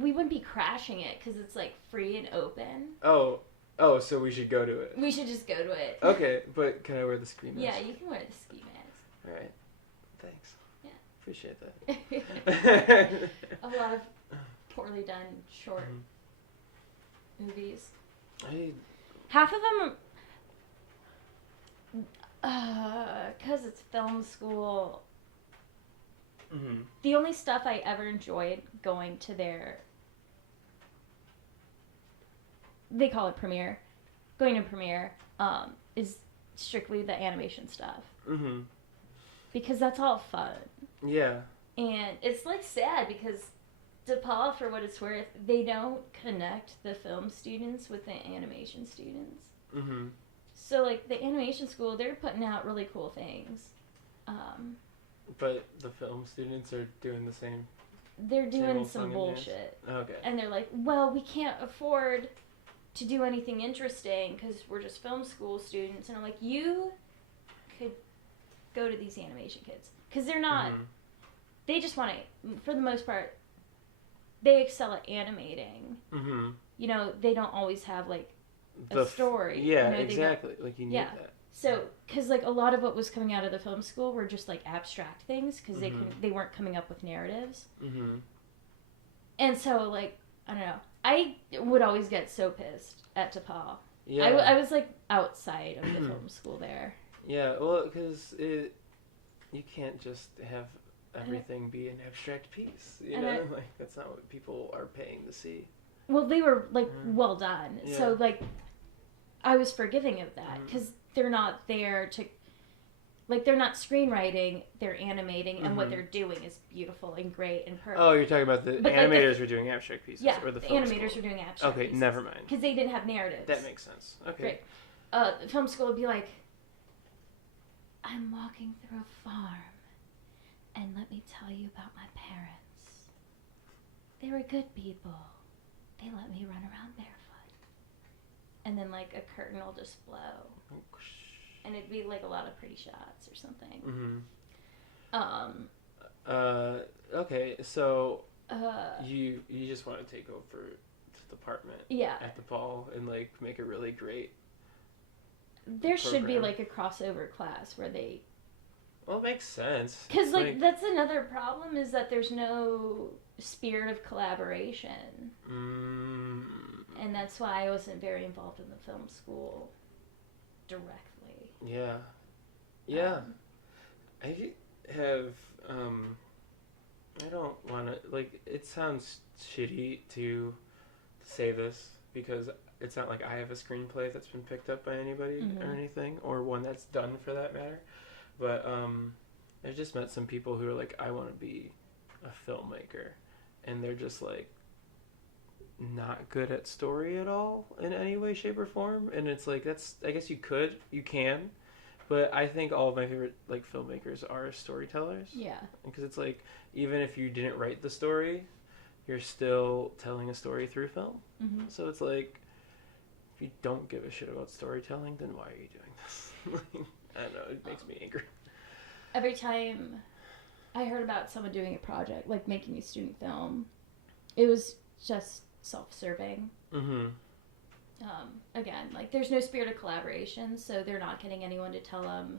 we wouldn't be crashing it because it's like free and open. Oh, so we should go to it. We should just go to it. Okay, but can I wear the ski mask? Yeah, you can wear the ski mask. All right. Thanks. Yeah. Appreciate that. A lot of poorly done short movies. Half of them because it's film school. Mm-hmm. The only stuff I ever enjoyed going to they call it premiere, going to premiere, is strictly the animation stuff. Mm-hmm. Because that's all fun. Yeah. And it's like sad because DePaul, for what it's worth, they don't connect the film students with the animation students. Mm-hmm. So like the animation school, they're putting out really cool things. But the film students are doing the same. They're doing old some song and bullshit. Okay. And they're like, well, we can't afford to do anything interesting because we're just film school students. And I'm like, you could go to these animation kids. Because they're not, they just want to, for the most part, they excel at animating. Mm-hmm. You know, they don't always have like a story. Yeah, you know, exactly. Like you need that. So, because like a lot of what was coming out of the film school were just like abstract things because they weren't coming up with narratives. Mm-hmm. And so like, I don't know. I would always get so pissed at DePaul. Yeah. I was like outside of the film school there. Yeah, well, because you can't just have everything be an abstract piece. You know, like that's not what people are paying to see. Well, they were like well done, so like I was forgiving of that because they're not there to, like, they're not screenwriting, they're animating, and what they're doing is beautiful and great and perfect. Oh, you're talking about the animators were doing abstract pieces, yeah, or the film animators were doing abstract. Okay, pieces. never mind. Because they didn't have narratives. That makes sense. Okay. Great. The film school would be like, I'm walking through a farm, and let me tell you about my parents. They were good people. They let me run around barefoot. And then, like, a curtain will just blow. And it'd be, like, a lot of pretty shots or something. Mm-hmm. Okay, so you just want to take over the department at DePaul and, like, make a really great There should be, like, a crossover class where they... Well, it makes sense. Because, like, that's another problem is that there's no spirit of collaboration. And that's why I wasn't very involved in the film school directly. Yeah. Yeah. I have, I don't want to, like, it sounds shitty to say this because it's not like I have a screenplay that's been picked up by anybody or anything, or one that's done for that matter. But I just met some people who are like, I want to be a filmmaker. and they're just like not good at story at all in any way, shape, or form. And it's like, that's, I guess you can, but I think all of my favorite like filmmakers are storytellers. Yeah. Because it's like, even if you didn't write the story, you're still telling a story through film. Mm-hmm. So it's like, if you don't give a shit about storytelling, then why are you doing this? I don't know, it makes me angry. Every time I heard about someone doing a project, like making a student film, it was just self-serving. Mm-hmm. Again, like, there's no spirit of collaboration, so they're not getting anyone to tell them,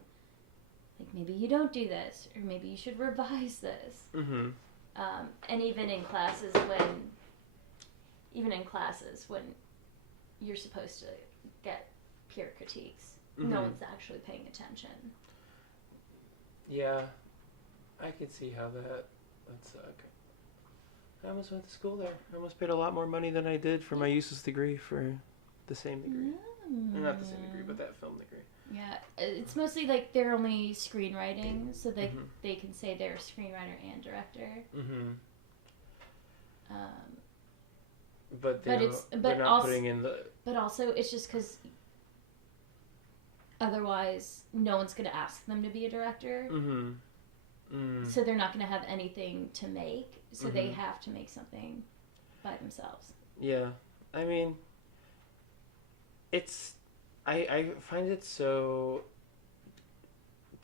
like, maybe you don't do this, or maybe you should revise this. Mm-hmm. And even in classes when you're supposed to get peer critiques, Mm-hmm. no one's actually paying attention. Yeah, I could see how that would suck. I almost went to school there. I almost paid a lot more money than I did for my useless degree for the same degree. Not the same degree, but that film degree. Yeah, it's mostly like they're only screenwriting, so they Mm-hmm. they can say they're a screenwriter and director. Mm-hmm. Um, But but they're not also, putting in the... But also, it's just because otherwise, no one's gonna ask them to be a director. Mm-hmm. Mm. So they're not gonna have anything to make. So Mm-hmm. they have to make something by themselves. Yeah, I mean, it's... I find it so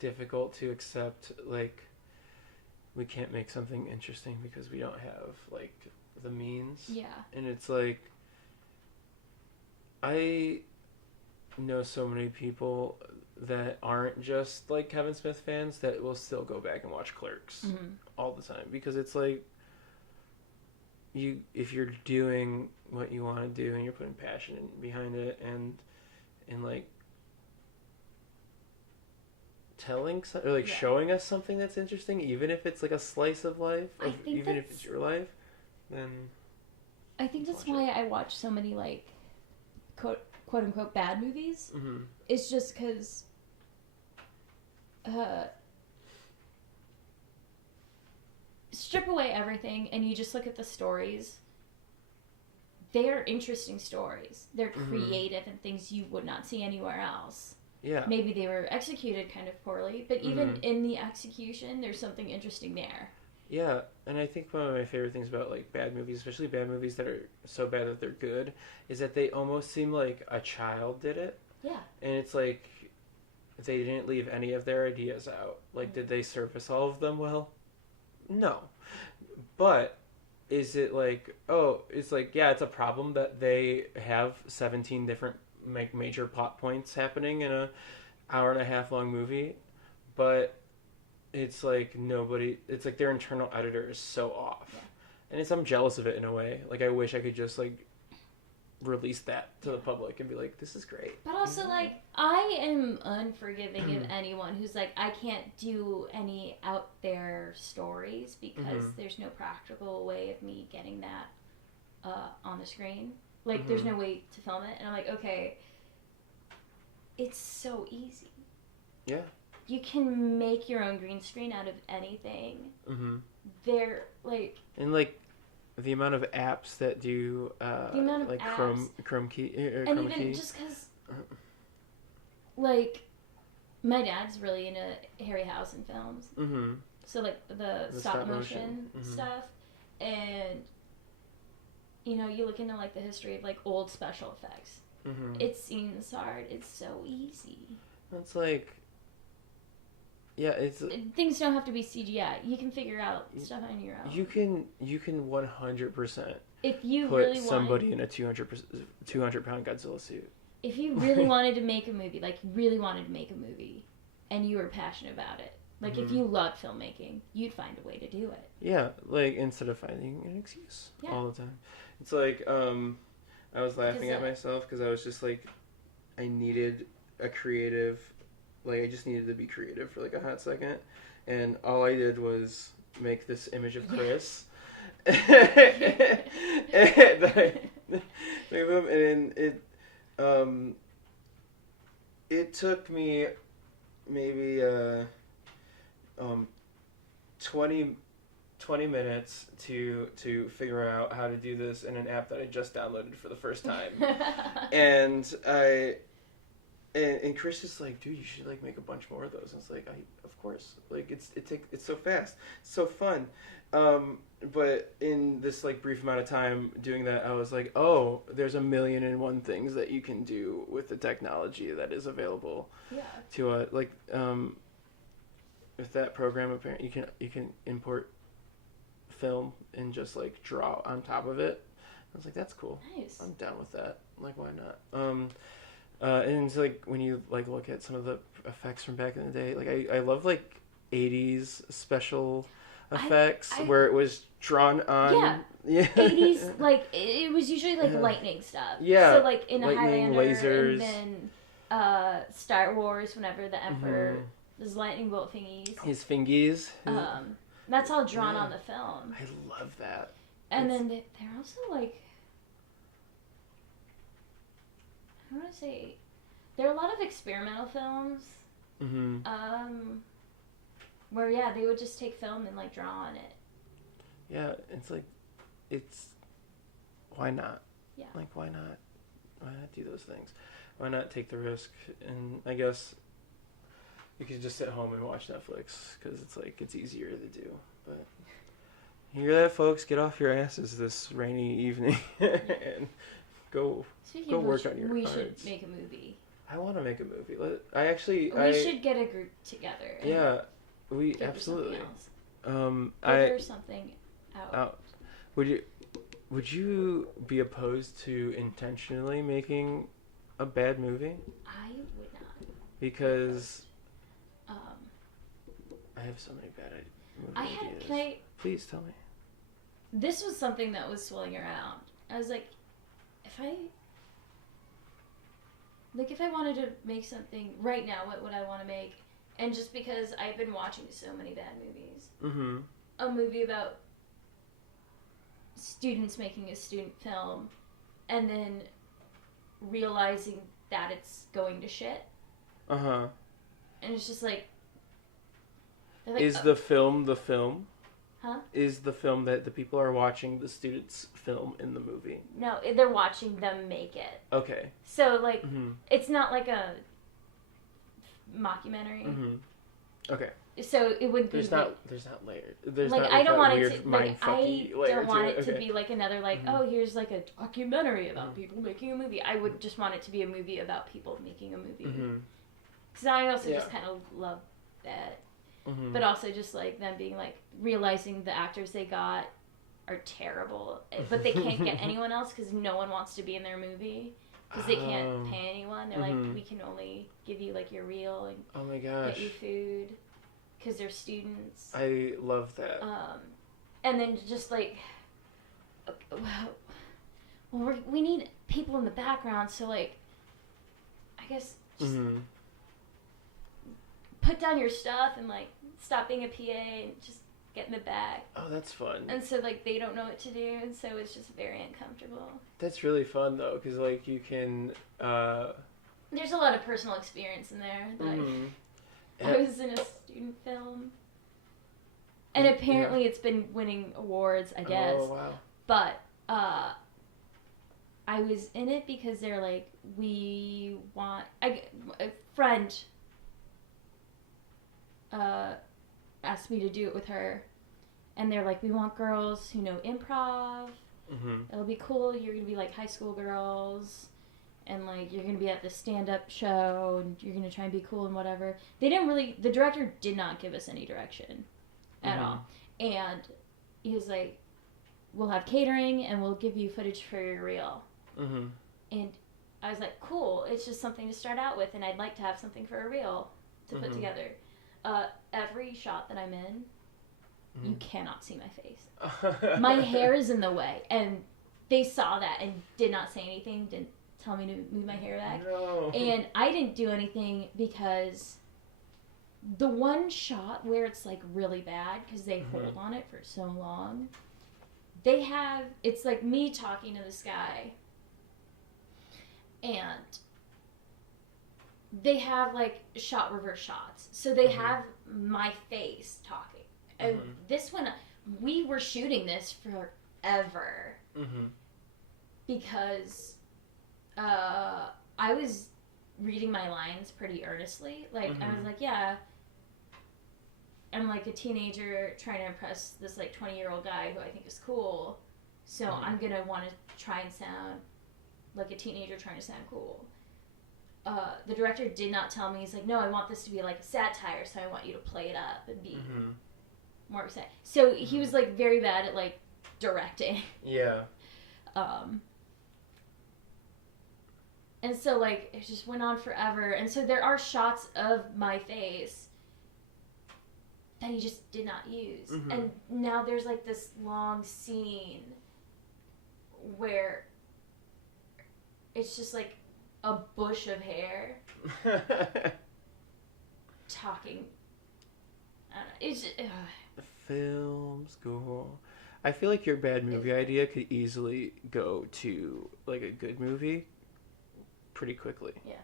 difficult to accept, like, we can't make something interesting because we don't have, like, the means. Yeah. And it's like, I know so many people that aren't just, like, Kevin Smith fans that will still go back and watch Clerks Mm-hmm. all the time. Because it's like, if you're doing what you want to do and you're putting passion behind it and like telling or like showing us something that's interesting, even if it's like a slice of life, even if it's your life, then I think that's why I watch so many, like, quote unquote bad movies. Mm-hmm. It's just because strip away everything and you just look at the stories. They're interesting stories. They're creative and things you would not see anywhere else. Yeah. Maybe they were executed kind of poorly, but even in the execution, there's something interesting there. Yeah, and I think one of my favorite things about, like, bad movies, especially bad movies that are so bad that they're good, is that they almost seem like a child did it. Yeah. And it's like, they didn't leave any of their ideas out. Like, did they surface all of them well? No. But is it like, oh, it's like, yeah, it's a problem that they have 17 different major plot points happening in a hour and a half long movie, but it's like it's like their internal editor is so off. Yeah. And I'm jealous of it in a way. Like, I wish I could just, like, release that to the public and be like, this is great. But also, like, I am unforgiving of anyone who's like, I can't do any out there stories because there's no practical way of me getting that on the screen. Like, there's no way to film it. And I'm like, okay, it's so easy. Yeah. You can make your own green screen out of anything. Mm-hmm. They're, like... And, like, the amount of apps that do, the amount of like, apps. Chrome key, and Chroma even key. just because, like, my dad's really into Harryhausen films. Mm-hmm. So, like, the stop motion stuff. And, you know, you look into, like, the history of, like, old special effects. Mm-hmm. It seems hard. It's so easy. It's like... Yeah, it's... Things don't have to be CGI. You can figure out stuff on your own. You can 100% if you put really somebody in a 200-pound Godzilla suit. If you really wanted to make a movie, like, you really wanted to make a movie, and you were passionate about it, like, if you loved filmmaking, you'd find a way to do it. Yeah, like, instead of finding an excuse all the time. It's like, I was laughing at myself because I was just like, I needed a creative... Like, I just needed to be creative for, like, a hot second. And all I did was make this image of Chris. And it took me maybe 20 20 minutes to figure out how to do this in an app that I just downloaded for the first time. And Chris is like, dude, you should like make a bunch more of those. And it's like, of course, like it's so fast, it's so fun. But in this like brief amount of time doing that, I was like, oh, there's 1,000,001 things that you can do with the technology that is available. Yeah. To with that program, apparently you can import film and just like draw on top of it. I was like, that's cool. Nice. I'm down with that. Like, why not? And it's like when you like look at some of the effects from back in the day, like I love like 80s special effects where it was drawn on. Yeah. 80s, like it was usually like lightning stuff. Yeah. So like in lightning, Highlander, lasers. and then Star Wars, whenever the Emperor does lightning bolt thingies. His fingies. That's all drawn on the film. I love that. And then they're also like, I want to say, there are a lot of experimental films. Where they would just take film and like draw on it. Yeah, it's like, why not? Yeah. Like, why not? Why not do those things? Why not take the risk? And I guess you could just sit home and watch Netflix because it's like it's easier to do. But you hear that, folks? Get off your asses this rainy evening and go work on your We cards. should make a movie. I want to make a movie. We should get a group together. Yeah, we absolutely. Figure something out. Would you be opposed to intentionally making a bad movie? I would not. Because I have so many bad ideas. Please tell me. This was something that was swirling around. I was like, if I wanted to make something right now, what would I want to make? And just because I've been watching so many bad movies. Mm-hmm. A movie about students making a student film and then realizing that it's going to shit. Uh-huh. And it's just like is the film the film? Huh? Is the film that the people are watching the students film in the movie? No, they're watching them make it. Okay. So, like, it's not like a mockumentary. Mm-hmm. Okay. So it wouldn't be there's not layered. There's like, not I don't want weird it to like I don't want it to okay. be like another like oh here's like a documentary about people making a movie. I would just want it to be a movie about people making a movie. Because I also just kind of love that. But also just like them being like realizing the actors they got are terrible, but they can't get anyone else because no one wants to be in their movie because they can't pay anyone. They're like, we can only give you like your reel and oh my gosh, get you food because they're students. I love that. And then just like, well, we need people in the background, so like, I guess just put down your stuff and like stop being a PA and just get in the bag. Oh, that's fun. And so like they don't know what to do, and so it's just very uncomfortable. That's really fun though, because like you can. There's a lot of personal experience in there. I was in a student film, and apparently it's been winning awards, I guess. Oh wow! But I was in it because they're like, a friend asked me to do it with her, and they're like, we want girls who know improv. It'll be cool. You're gonna be like high school girls, and like you're gonna be at the stand-up show, and you're gonna try and be cool and whatever. The director did not give us any direction at all, and he was like, we'll have catering and we'll give you footage for your reel. And I was like, cool, it's just something to start out with, and I'd like to have something for a reel to put together. Every shot that I'm in, you cannot see my face. My hair is in the way, and they saw that and did not say anything, didn't tell me to move my hair back. No. And I didn't do anything because the one shot where it's like really bad because they hold on it for so long, it's like me talking to this guy, and they have like shot reverse shots, so they have my face talking. And this one we were shooting this forever Mm-hmm. because I was reading my lines pretty earnestly. Like, I was like, yeah, I'm like a teenager trying to impress this like 20-year-old guy who I think is cool. So I'm gonna want to try and sound like a teenager trying to sound cool. The director did not tell me. He's like, no, I want this to be like a satire, so I want you to play it up and be more excited. So he was like very bad at like directing. Yeah. And so like it just went on forever. And so there are shots of my face that he just did not use. And now there's like this long scene where it's just like a bush of hair talking. I don't know. It's just, Film school. I feel like your bad movie idea could easily go to like a good movie pretty quickly. Yeah.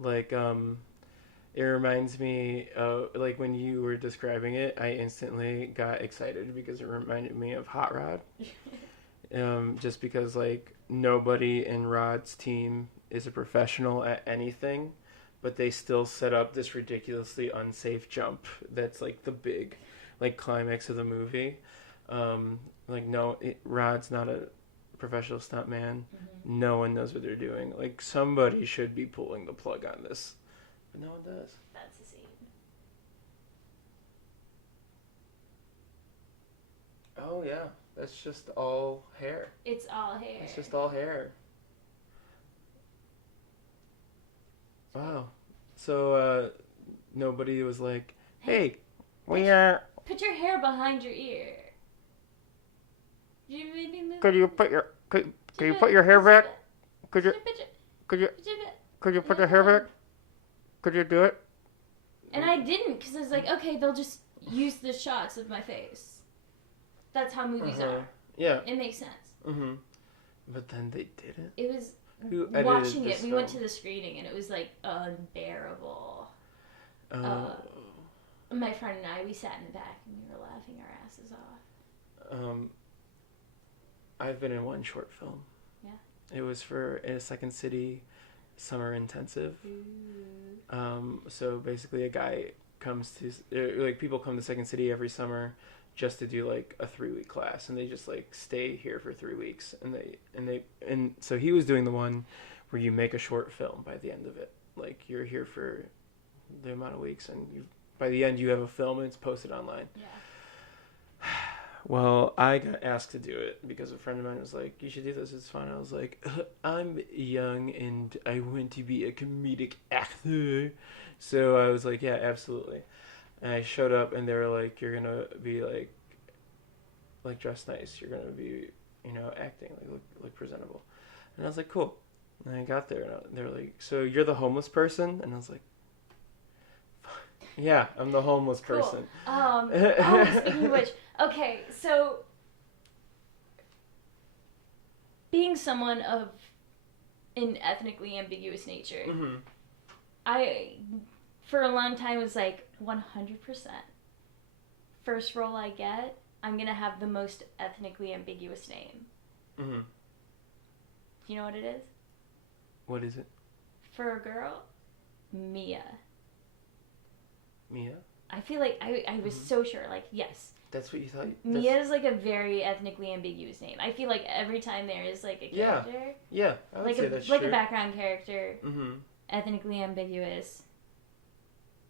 Like it reminds me of like when you were describing it, I instantly got excited because it reminded me of Hot Rod. Just because like nobody in Rod's team is a professional at anything, but they still set up this ridiculously unsafe jump that's like the big like climax of the movie. Rod's not a professional stuntman. No one knows what they're doing. Like somebody should be pulling the plug on this, but no one does. That's the scene. Oh yeah, that's just all hair. It's all hair. It's just all hair. Wow. So nobody was like, "Hey, we are." Put your hair behind your ear. You maybe move. Could you put your hair back? Could you put your hair back? Could you do it? And I didn't, because I was like, okay, they'll just use the shots of my face. That's how movies are. Yeah. It makes sense. Mm-hmm. But then they didn't. It was Who edited watching this it. We film? went to the screening, and it was like unbearable. My friend and I, we sat in the back, and we were laughing our asses off. I've been in one short film. Yeah. It was for a Second City summer intensive. So basically, a guy comes to people come to Second City every summer just to do like a 3-week class, and they just like stay here for 3 weeks, and so he was doing the one where you make a short film by the end of it. Like you're here for the amount of weeks, and by the end you have a film and it's posted online. Yeah. Well, I got asked to do it because a friend of mine was like, "You should do this, it's fun." I was like, "I'm young and I want to be a comedic actor." So I was like, "Yeah, absolutely." And I showed up and they were like, "You're going to be like dressed nice. You're going to be, acting, like look presentable." And I was like, "Cool." And I got there and they were like, "So you're the homeless person?" And I was like, "Yeah, I'm the homeless person." Cool. Speaking of which, okay, so being someone of an ethnically ambiguous nature, I, for a long time, was like 100%. First role I get, I'm gonna have the most ethnically ambiguous name. Do you know what it is? What is it? For a girl, Mia. Mia? I feel like I was so sure, like, yes. That's what you thought? Mia is like a very ethnically ambiguous name. I feel like every time there is like a character. Yeah, I would like say that's like true. a background character, Mm-hmm. ethnically ambiguous.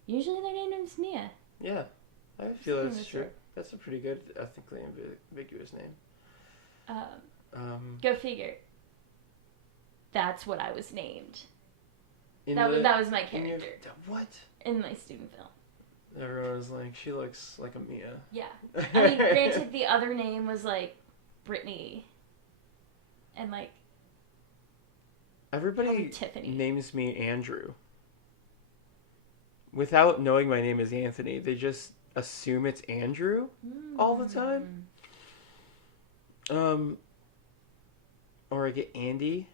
Usually their name is Mia. Yeah, I feel that's That's true. it. That's a pretty good ethnically ambiguous name. Go figure. That's what I was named. In That was my in your- character what? in my student film. Everyone was like, she looks like a Mia. Yeah. I mean, granted, the other name was like Brittany. And like Everybody Tiffany. names me Andrew. Without knowing my name is Anthony, they just assume it's Andrew all the time. Or I get Andy.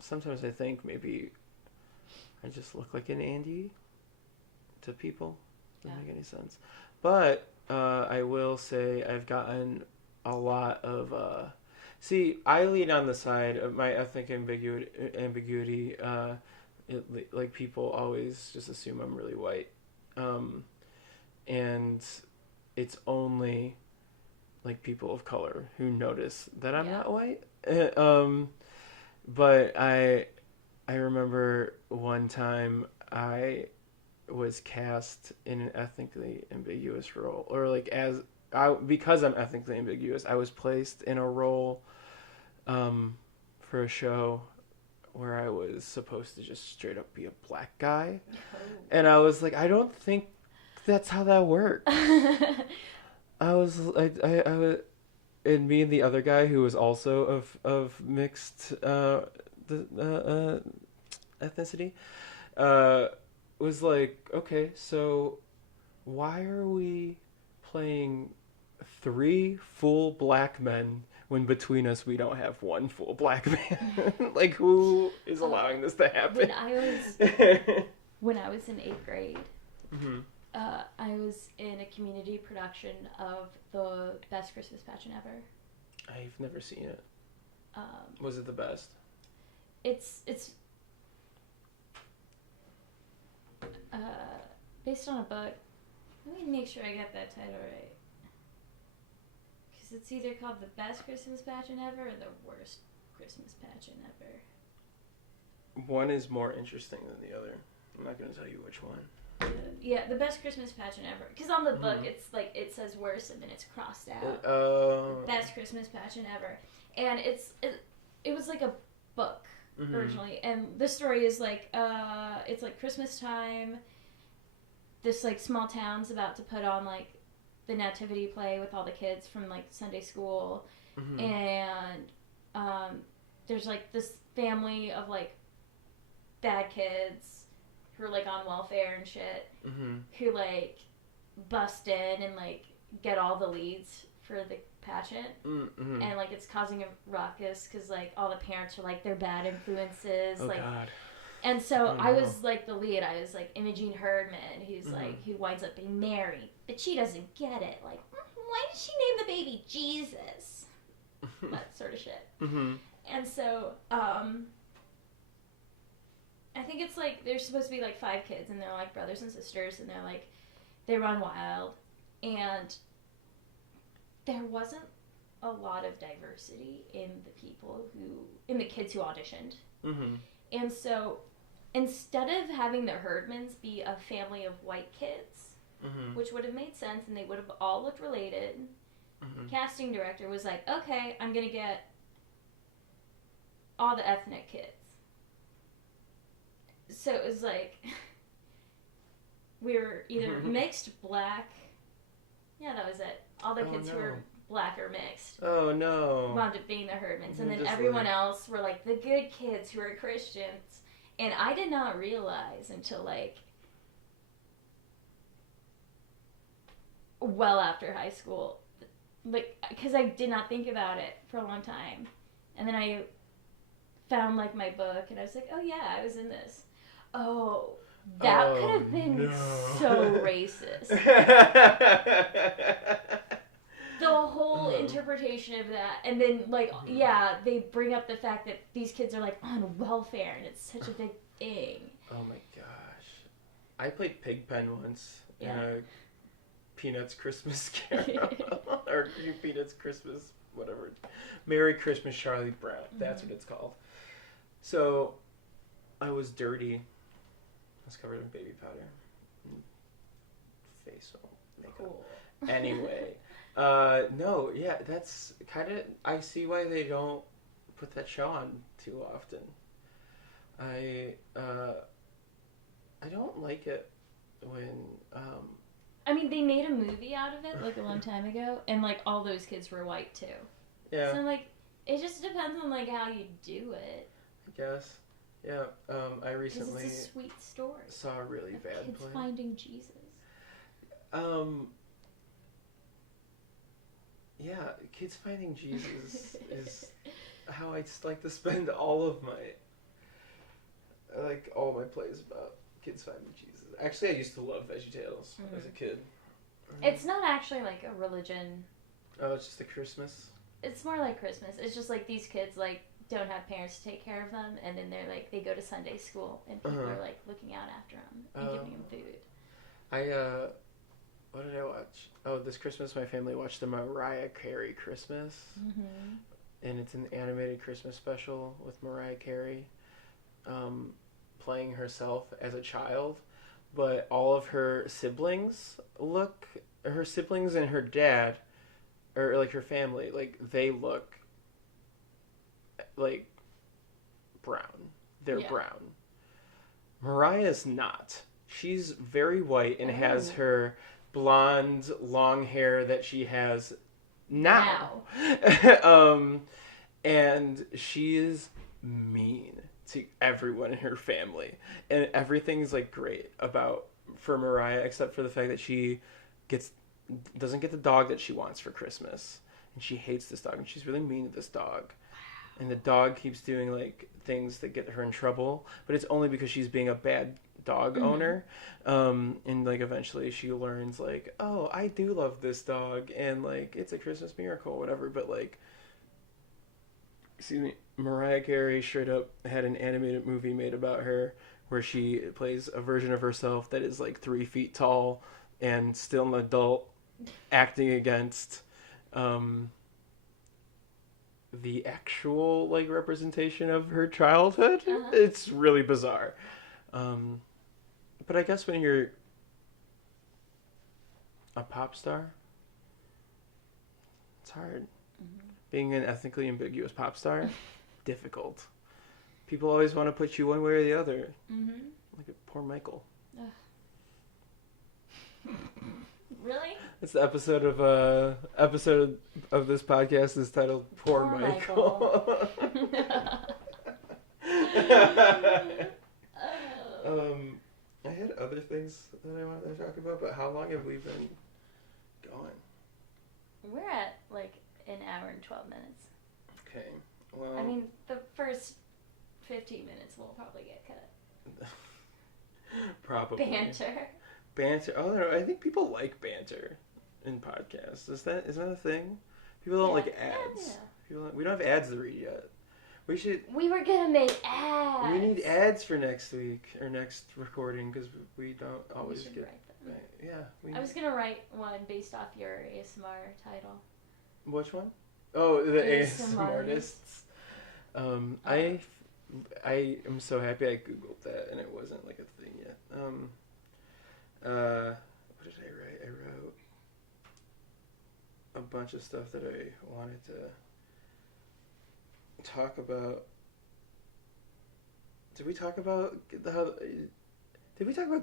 Sometimes I think maybe I just look like an Andy to people. Doesn't make any sense. But I will say I've gotten a lot of. See, I lean on the side of my ethnic ambiguity. Like people always just assume I'm really white, and it's only like people of color who notice that I'm not white. But I remember one time I was cast in an ethnically ambiguous role, or like because I'm ethnically ambiguous, I was placed in a role for a show where I was supposed to just straight up be a black guy, and I was like, I don't think that's how that works. I was and me and the other guy who was also of mixed ethnicity was like, okay, so why are we playing 3 full black men when between us we don't have 1 full black man? Like, who is allowing this to happen? When I was in 8th grade, mm-hmm. I was in a community production of the Best Christmas Pageant Ever. I've never seen it. Was it the best? It's based on a book. Let me make sure I get that title right. Because it's either called The Best Christmas Pageant Ever or The Worst Christmas Pageant Ever. One is more interesting than the other. I'm not going to tell you which one. Yeah, The Best Christmas Pageant Ever. Because on the book, it's like, it says worst and then it's crossed out. Best Christmas Pageant Ever. And it was like a book originally. And the story is like, it's like Christmas time. This like small town's about to put on like the nativity play with all the kids from like Sunday school. And there's like this family of like bad kids who are like on welfare and shit, who like bust in and like get all the leads for the pageant, and like it's causing a ruckus because like all the parents are like they're bad influences, God. And so I was like the lead. I was like Imogene Herdman, who's like who winds up being married, but she doesn't get it. Like, why did she name the baby Jesus? That sort of shit. And so I think it's like there's supposed to be like 5 kids and they're like brothers and sisters and they're like they run wild, and there wasn't a lot of diversity in the kids who auditioned. And so instead of having the Herdmans be a family of white kids, which would have made sense and they would have all looked related, casting director was like, okay, I'm gonna get all the ethnic kids. So it was like, we were either mixed, black. Yeah, that was it. All the kids who were black or mixed. Oh, no. Wound up being the Herdmans. And then everyone else were like the good kids who were Christians. And I did not realize until like, well after high school. Like, because I did not think about it for a long time. And then I found like my book and I was like, oh yeah, I was in this. Oh, that could have been so racist. The whole interpretation of that. And then, like, yeah, they bring up the fact that these kids are, like, on welfare, and it's such a big thing. Oh, my gosh. I played Pigpen once in a Peanuts Christmas Carol. Or Peanuts Christmas, whatever. Merry Christmas, Charlie Brown. That's what it's called. So, I was dirty. I was covered in baby powder. Facial makeup. Cool. Anyway. No, yeah, that's kind of... I see why they don't put that show on too often. I don't like it when... I mean, they made a movie out of it, like, a long time ago, and, like, all those kids were white, too. Yeah. So, like, it just depends on, like, how you do it. I guess. Yeah, I recently... It's a sweet story. Saw a really bad kids play. Finding Jesus. Yeah, Kids Finding Jesus is how I just like to spend all my plays about kids finding Jesus. Actually, I used to love VeggieTales as a kid. It's not actually like a religion. Oh, it's just a Christmas. It's more like Christmas. It's just like these kids like don't have parents to take care of them, and then they're like they go to Sunday school, and people are like looking out after them and giving them food. What did I watch? Oh, this Christmas my family watched the Mariah Carey Christmas, and it's an animated Christmas special with Mariah Carey, playing herself as a child, but all of her siblings and her dad, or like her family, like they look like brown. They're brown. Mariah's not. She's very white and has her blonde, long hair that she has now. And she is mean to everyone in her family. And everything's like great for Mariah, except for the fact that she doesn't get the dog that she wants for Christmas. And she hates this dog, and she's really mean to this dog. And the dog keeps doing like things that get her in trouble, but it's only because she's being a bad dog owner. And like eventually she learns like, oh, I do love this dog, and like it's a Christmas miracle, whatever. But like, excuse me, Mariah Carey straight up had an animated movie made about her where she plays a version of herself that is like 3 feet tall and still an adult, acting against the actual like representation of her childhood. It's really bizarre. But I guess when you're a pop star, it's hard. Being an ethnically ambiguous pop star, difficult. People always want to put you one way or the other. Look at poor Michael. Really? It's the episode of this podcast is titled "Poor Michael." I had other things that I wanted to talk about, but how long have we been going? We're at like an hour and 12 minutes. Okay. Well, I mean, the first 15 minutes will probably get cut. Probably. Banter. Oh, no, I think people like banter in podcasts. Isn't that a thing? People don't like ads. Yeah. We don't have ads to read yet. We were gonna make ads. We need ads for next week or next recording because we don't always get. Write them. Yeah. I was gonna write one based off your ASMR title. Which one? Oh, the ASMR artists. I am so happy I googled that and it wasn't like a thing yet. What did I write? I wrote a bunch of stuff that I wanted to talk about. Did we talk about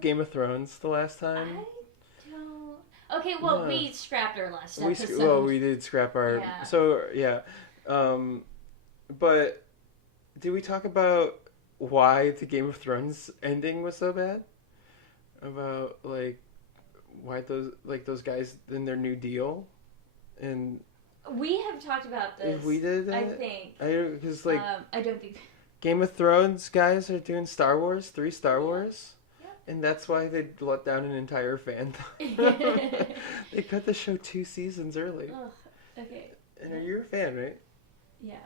Game of Thrones the last time? I don't. Okay, well, we scrapped our last episode. Well, we did scrap our. Yeah. So yeah, but did we talk about why the Game of Thrones ending was so bad? About like why those guys in their New Deal, and we have talked about this. We did that? I think. Because like I don't think Game of Thrones guys are doing 3 Star Wars. And that's why they let down an entire fandom. They cut the show 2 seasons early. Ugh, okay. And you're a fan, right? Yeah.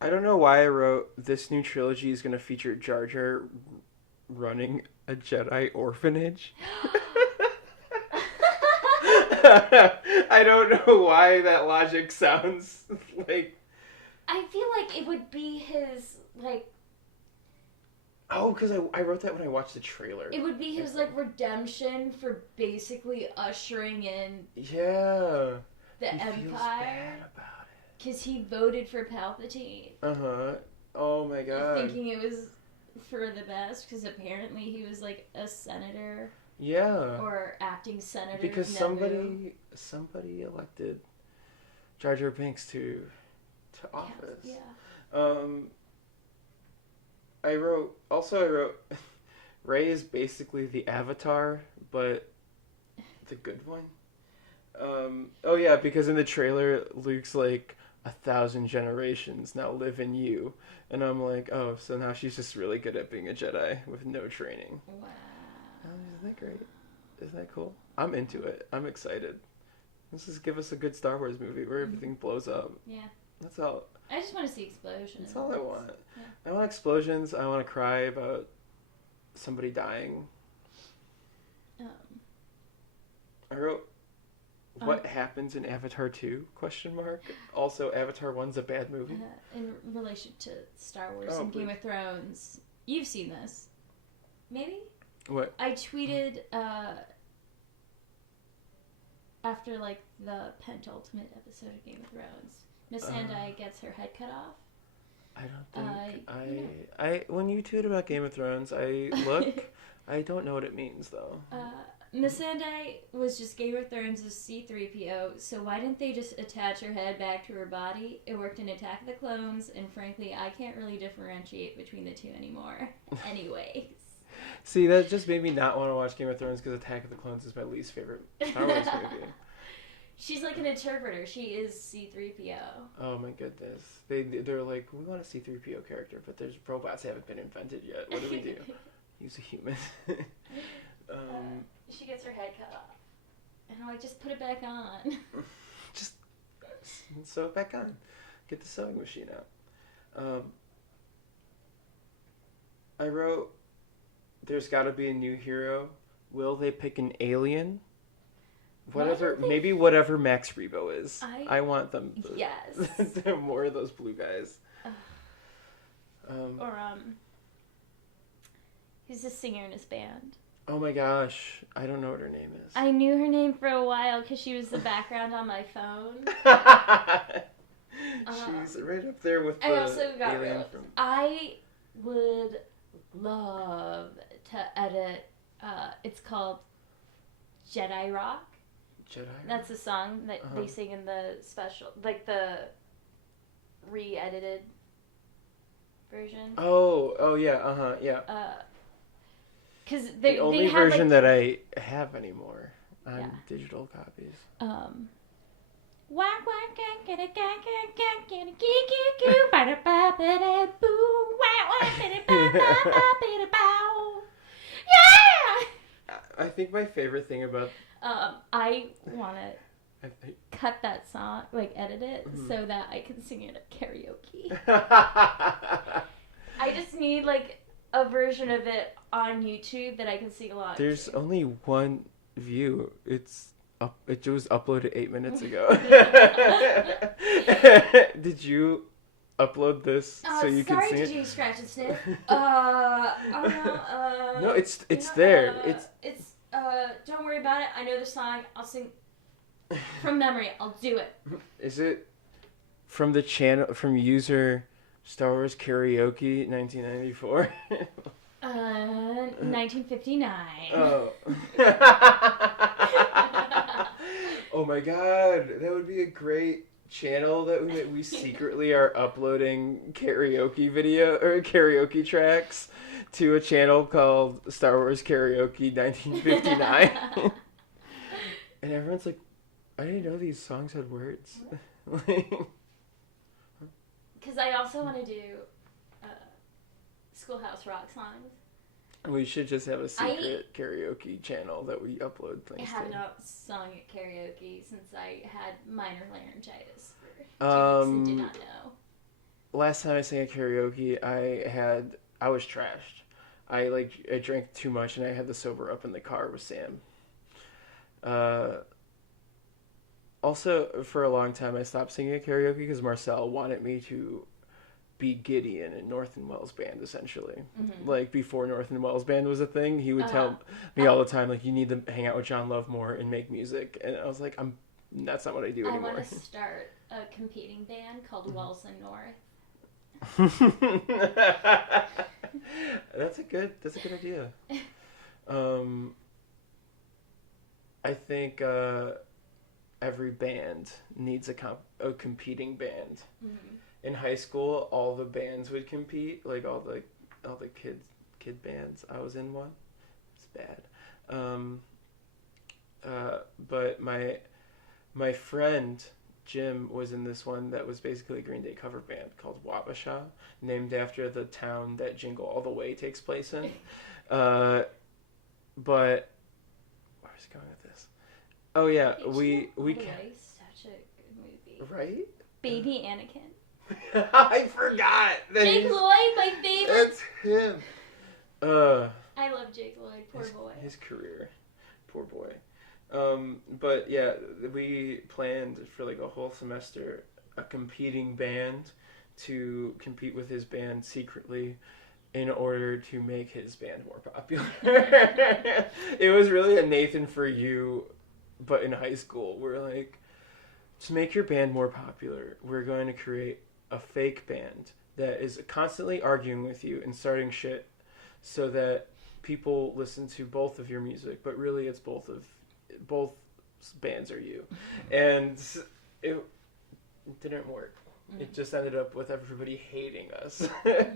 I don't know why I wrote this new trilogy is going to feature Jar Jar running a Jedi orphanage. I don't know why that logic sounds like... I feel like it would be his, like... Oh, because I wrote that when I watched the trailer. It would be his, like, redemption for basically ushering in... Yeah. The he Empire. Feels bad about it. Because he voted for Palpatine. Uh-huh. Oh, my God. Thinking it was for the best, because apparently he was, like, a senator... Yeah. Or acting senator. Because somebody elected Jar Jar Binks to office. Yeah. I wrote Rey is basically the Avatar, but the good one. Oh yeah, because in the trailer Luke's like, 1,000 generations now live in you. And I'm like, oh, so now she's just really good at being a Jedi with no training. Wow. Isn't that great? Isn't that cool? I'm into it. I'm excited. Let's just give us a good Star Wars movie where everything blows up. Yeah. That's all. I just want to see explosions. That's all I want. Yeah. I want explosions. I want to cry about somebody dying. I wrote, what happens in Avatar 2? Question mark. Also, Avatar 1's a bad movie. In relation to Star Wars Oh, and Game please. of Thrones, you've seen this, maybe? What? I tweeted after like the penultimate episode of Game of Thrones, Missandei gets her head cut off. I don't think you know. I when you tweet about Game of Thrones, I look. I don't know what it means though. Missandei was just Game of Thrones' C-3PO, so why didn't they just attach her head back to her body? It worked in Attack of the Clones, and frankly, I can't really differentiate between the two anymore. Anyways. See, that just made me not want to watch Game of Thrones because Attack of the Clones is my least favorite Star Wars movie. She's like an interpreter. She is C-3PO. Oh my goodness. They're like, we want a C-3PO character, but there's robots that haven't been invented yet. What do we do? Use a human. She gets her head cut off. And I'm like, just put it back on. Just sew it back on. Get the sewing machine out. I wrote, there's got to be a new hero. Will they pick an alien? Whatever, maybe whatever Max Rebo is. I want them. Yes. More of those blue guys. Who's the singer in his band? Oh my gosh, I don't know what her name is. I knew her name for a while because she was the background on my phone. She's right up there with the I also got alien from... I would love to edit. It's called Jedi Rock. Jedi? That's a song that they sing in the special, like the re-edited version. Oh yeah, yeah. Because the only version that I have anymore on digital copies. Whack whack get a get a goo ba da ba ba da boo whack whack ba ba ba bow. Yeah. I think my favorite thing about I want to cut that song, like edit it, so that I can sing it at karaoke. I just need like a version of it on YouTube that I can sing along. There's only one view. It was uploaded 8 minutes ago. Did you upload this so you can sing it? Sorry, did you scratch and sniff? No, it's there. It's don't worry about it. I know the song. I'll sing from memory. I'll do it. Is it from the channel from user Star Wars Karaoke 1994? 1959. Oh. Oh my god, that would be a great channel that we secretly are uploading karaoke video or karaoke tracks to a channel called Star Wars Karaoke 1959. And everyone's like, I didn't know these songs had words. Because I also want to do Schoolhouse Rock songs. We should just have a secret karaoke channel that we upload things I to. have not sung at karaoke since I had minor laryngitis for 2 weeks and did not know. Last time I sang at karaoke, I was trashed. I drank too much and I had to sober up in the car with Sam. Also, for a long time, I stopped singing at karaoke because Marcel wanted me to be Gideon in North and Wells Band, essentially. Mm-hmm. Like, before North and Wells Band was a thing, he would tell me all the time, like, you need to hang out with John Love more and make music. And I was like, that's not what I do anymore. I want to start a competing band called Wells and North. That's a good idea. I think every band needs a competing band. Mm-hmm. In high school, all the bands would compete, like all the kid bands. I was in one. It's bad. But my friend Jim was in this one that was basically a Green Day cover band called Wabasha, named after the town that Jingle All the Way takes place in. But where's it going with this? Oh yeah, we Such a good movie. Right? Baby Anakin. I forgot. Jake Lloyd, my favorite. That's him. I love Jake Lloyd. Poor boy. His career, poor boy. But yeah, we planned for like a whole semester a competing band to compete with his band secretly in order to make his band more popular. It was really a Nathan For You, but in high school. We're like, to make your band more popular, we're going to create a fake band that is constantly arguing with you and starting shit so that people listen to both of your music, but really it's both bands are you. And it didn't work. It just ended up with everybody hating us. Nice.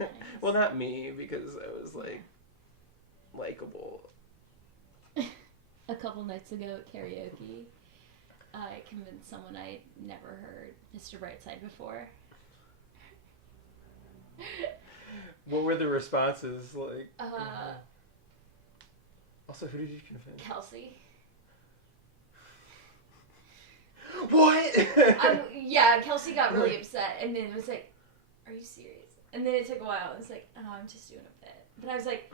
Well, not me, because I was like likable. A couple nights ago at karaoke, I convinced someone I'd never heard Mr. Brightside before. What were the responses like? Uh, Also, who did you convince? Kelsey. What? Yeah, Kelsey got really upset, and then was like, "Are you serious?" And then it took a while. It was like, "Oh, I'm just doing a bit." But I was like,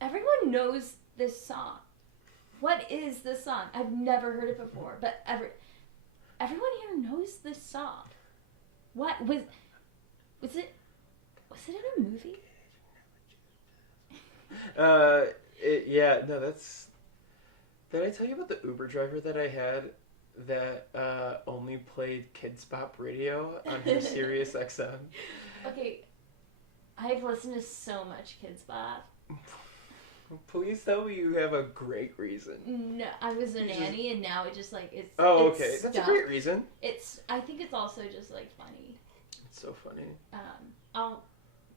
everyone knows this song. What is this song? I've never heard it before, but everyone here knows this song. What was it? Was it in a movie? Yeah, no, that's... Did I tell you about the Uber driver that I had that only played Kids Bop radio on his Sirius XM? Okay, I've listened to so much Kids Bop. Please tell me you have a great reason. No, I was a nanny, and now it just like it's. Oh, it's okay, that's a stuck. great reason. I think it's also just like funny. It's so funny. I'll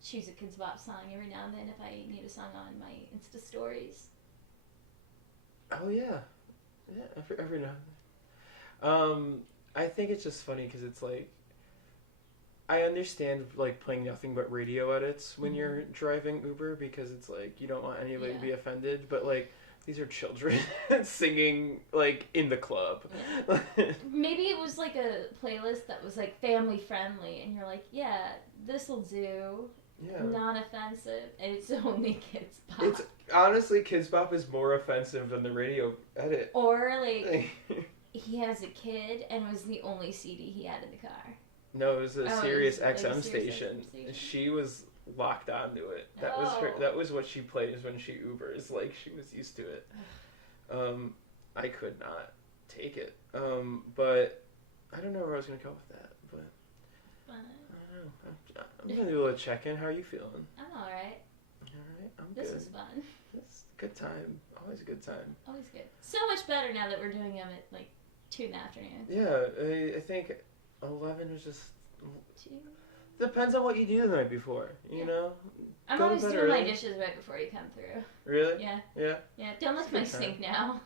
choose a Kids Bop song every now and then if I need a song on my Insta stories. Oh yeah, every now and then. I think it's just funny because it's like, I understand like playing nothing but radio edits when you're driving Uber because it's like you don't want anybody to be offended, but like these are children singing like in the club. Yeah. Maybe it was like a playlist that was like family friendly, and you're like, yeah, this'll do. Yeah. Non-offensive, and it's only Kids Bop. It's honestly, Kids Bop is more offensive than the radio edit. Or like he has a kid and was the only CD he had in the car. No, it was a Sirius it was XM a Sirius station. XM station. She was locked onto it. That was her. That was what she plays when she Ubers. Like she was used to it. I could not take it. But I don't know where I was gonna go with that. But I don't know. I'm gonna do a little check-in. How are you feeling? I'm alright. Alright, I'm This good. was fun. It's a good time. Always a good time. Always good. So much better now that we're doing them at like 2 in the afternoon. Yeah, I think 11 was just... 2? Depends on what you do the night before, you know? I'm Go to always bed doing my early. dishes right before you come through. Really? Yeah. Yeah? Yeah. Don't lift It's a my good time. sink now.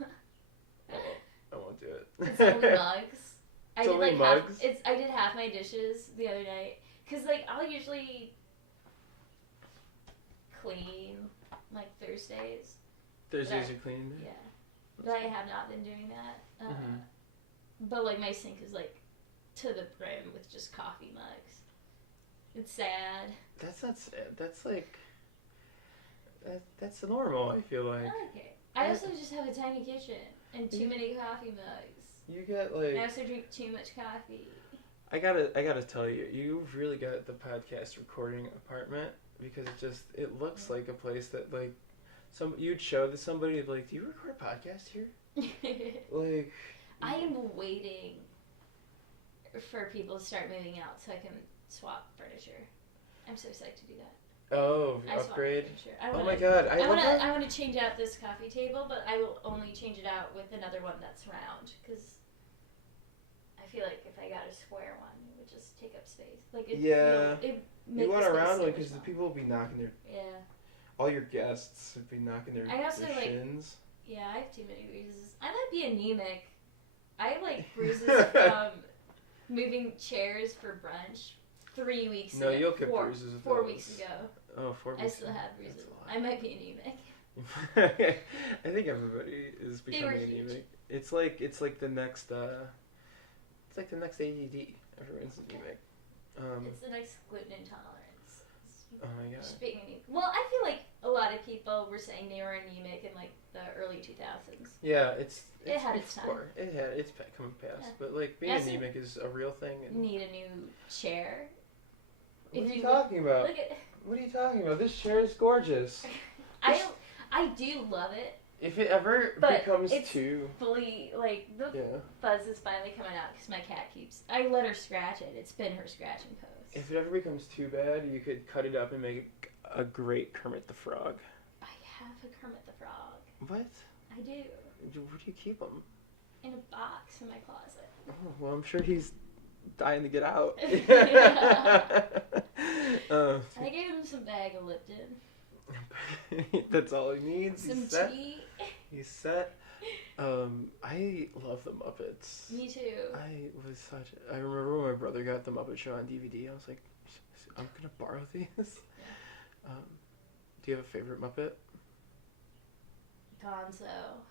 I won't do it. It's only mugs. It's only mugs? I did half my dishes the other night. Because, like, I'll usually clean, like, Thursdays. Thursdays are clean. Yeah. But I have not been doing that. But, like, my sink is, like, to the brim with just coffee mugs. It's sad. That's not sad. That's, like... That's normal, I feel like. I like it. I also just have a tiny kitchen and too many coffee mugs. You get, like... I also drink too much coffee. I gotta tell you, you've really got the podcast recording apartment because it looks like a place that like you'd show to somebody like, do you record a podcast here? Like, I am waiting for people to start moving out so I can swap furniture. I'm so psyched to do that. Oh, I upgrade. Oh my god, I want to change out this coffee table, but I will only change it out with another one that's round because I feel like if I got a square one, it would just take up space. Like it, you want a round one because the people will be knocking their all your guests would be knocking their I also shins. Yeah, I have too many bruises. I might be anemic. I have like bruises from moving chairs for brunch 3 weeks ago. No, you'll get bruises with 4 those. weeks ago. Oh, 4 weeks. I still have bruises. I might be anemic. I think everybody is becoming anemic. It's like the next it's like the next ADD. Everyone's anemic. It's the next gluten intolerance. Oh my god. Being anemic. Well, I feel like a lot of people were saying they were anemic in like the early 2000s. Yeah, it had its time. It's coming past, but like being anemic is a real thing. And need a new chair. What are you talking about? What are you talking about? This chair is gorgeous. I do love it. If it ever becomes too fully like the fuzz is finally coming out because my cat I let her scratch it. It's been her scratching post. If it ever becomes too bad, you could cut it up and make a great Kermit the Frog. I have a Kermit the Frog. What? I do. Where do you keep him? In a box in my closet. Oh, well, I'm sure he's dying to get out. I gave him some bag of Lipton. That's all he needs. Some tea. He's set. I love the Muppets. Me too. I remember when my brother got the Muppet Show on DVD. I was like, I'm gonna borrow these. Yeah. Do you have a favorite Muppet? Gonzo.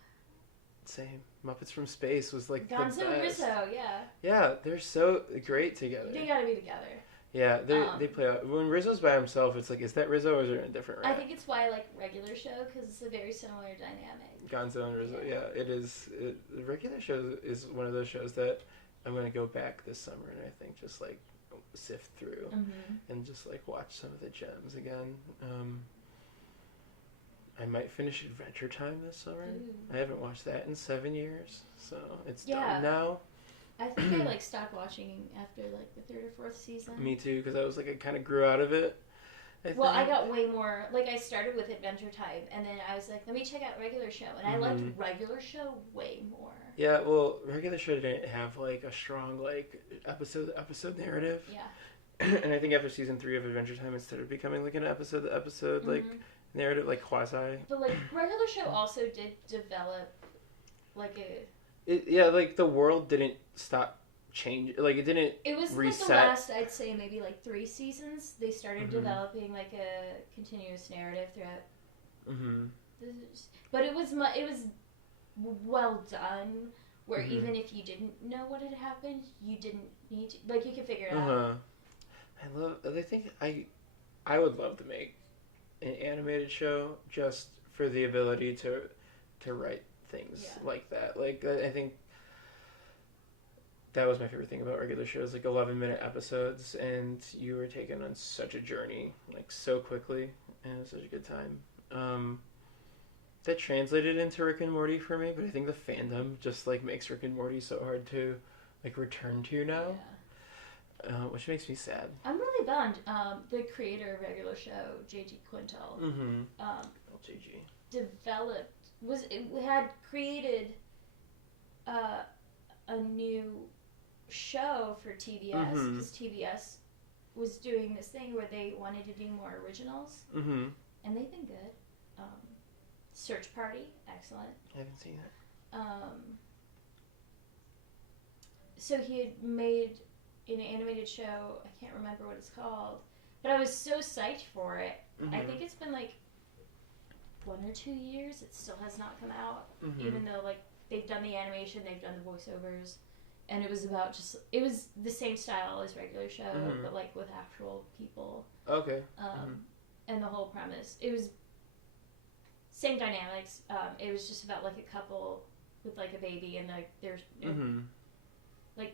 Same. Muppets from Space was like Gonzo the best. and Rizzo, yeah. Yeah, they're so great together. They gotta be together. Yeah, they play out. When Rizzo's by himself, it's like, is that Rizzo or is it a different rat? I think it's why I like Regular Show, because it's a very similar dynamic. Gonzo and Rizzo, yeah it is. The Regular Show is one of those shows that I'm going to go back this summer and I think just like sift through and just like watch some of the gems again. I might finish Adventure Time this summer. I haven't watched that in 7 years, so it's done now. I think I stopped watching after like the 3rd or 4th season. Me too, because I was like I kind of grew out of it. I got way more I started with Adventure Time, and then I was like, let me check out Regular Show, and I liked Regular Show way more. Yeah, well, Regular Show didn't have like a strong episode narrative. Yeah. And I think after season 3 of Adventure Time, it started becoming like an episode like narrative, like quasi. But like Regular Show also did develop like a. The world didn't stop changing. Like, it didn't It was reset. Like the last, I'd say, maybe 3 seasons. They started developing like a continuous narrative throughout. But it was well done. Where even if you didn't know what had happened, you didn't need to. Like, you could figure it out. I would love to make an animated show just for the ability to write things like that. Like, I think that was my favorite thing about Regular Shows, like 11-minute episodes, and you were taken on such a journey, like so quickly, and it was such a good time. That translated into Rick and Morty for me, but I think the fandom just like makes Rick and Morty so hard to like return to now, which makes me sad. I'm really bummed. The creator of Regular Show, J.G. Quintel, had created a new show for TBS, because TBS was doing this thing where they wanted to do more originals, and they've been good. Search Party, excellent. I haven't seen it. So he had made an animated show, I can't remember what it's called, but I was so psyched for it. I think it's been 1 or 2 years, it still has not come out, even though they've done the animation, they've done the voiceovers, and it was about it was the same style as Regular Show, but with actual people. Okay. And the whole premise, it was same dynamics. It was just about a couple with a baby, and they're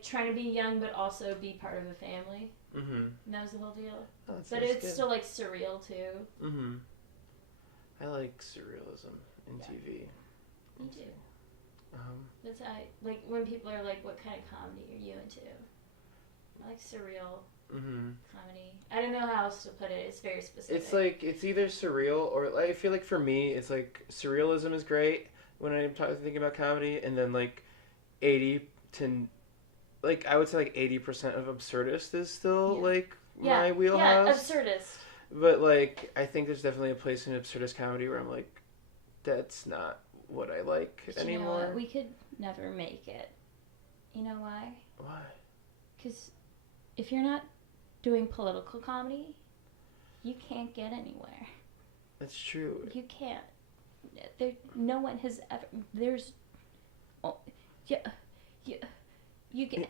trying to be young but also be part of a family. And that was the whole deal. Oh, but it's still surreal too. I like surrealism in TV. Me too. That's when people are like, "What kind of comedy are you into?" I like surreal comedy. I don't know how else to put it. It's very specific. It's either surreal or I feel like for me, it's surrealism is great when I'm thinking about comedy, and then 80 to I would say 80% of absurdist is still my wheelhouse. Yeah, absurdist. But I think there's definitely a place in absurdist comedy where I'm that's not what I like But you know anymore. what? We could never make it. You know why? Why? Because if you're not doing political comedy, you can't get anywhere. That's true. You can't. No one has ever. There's. Oh, yeah. You get.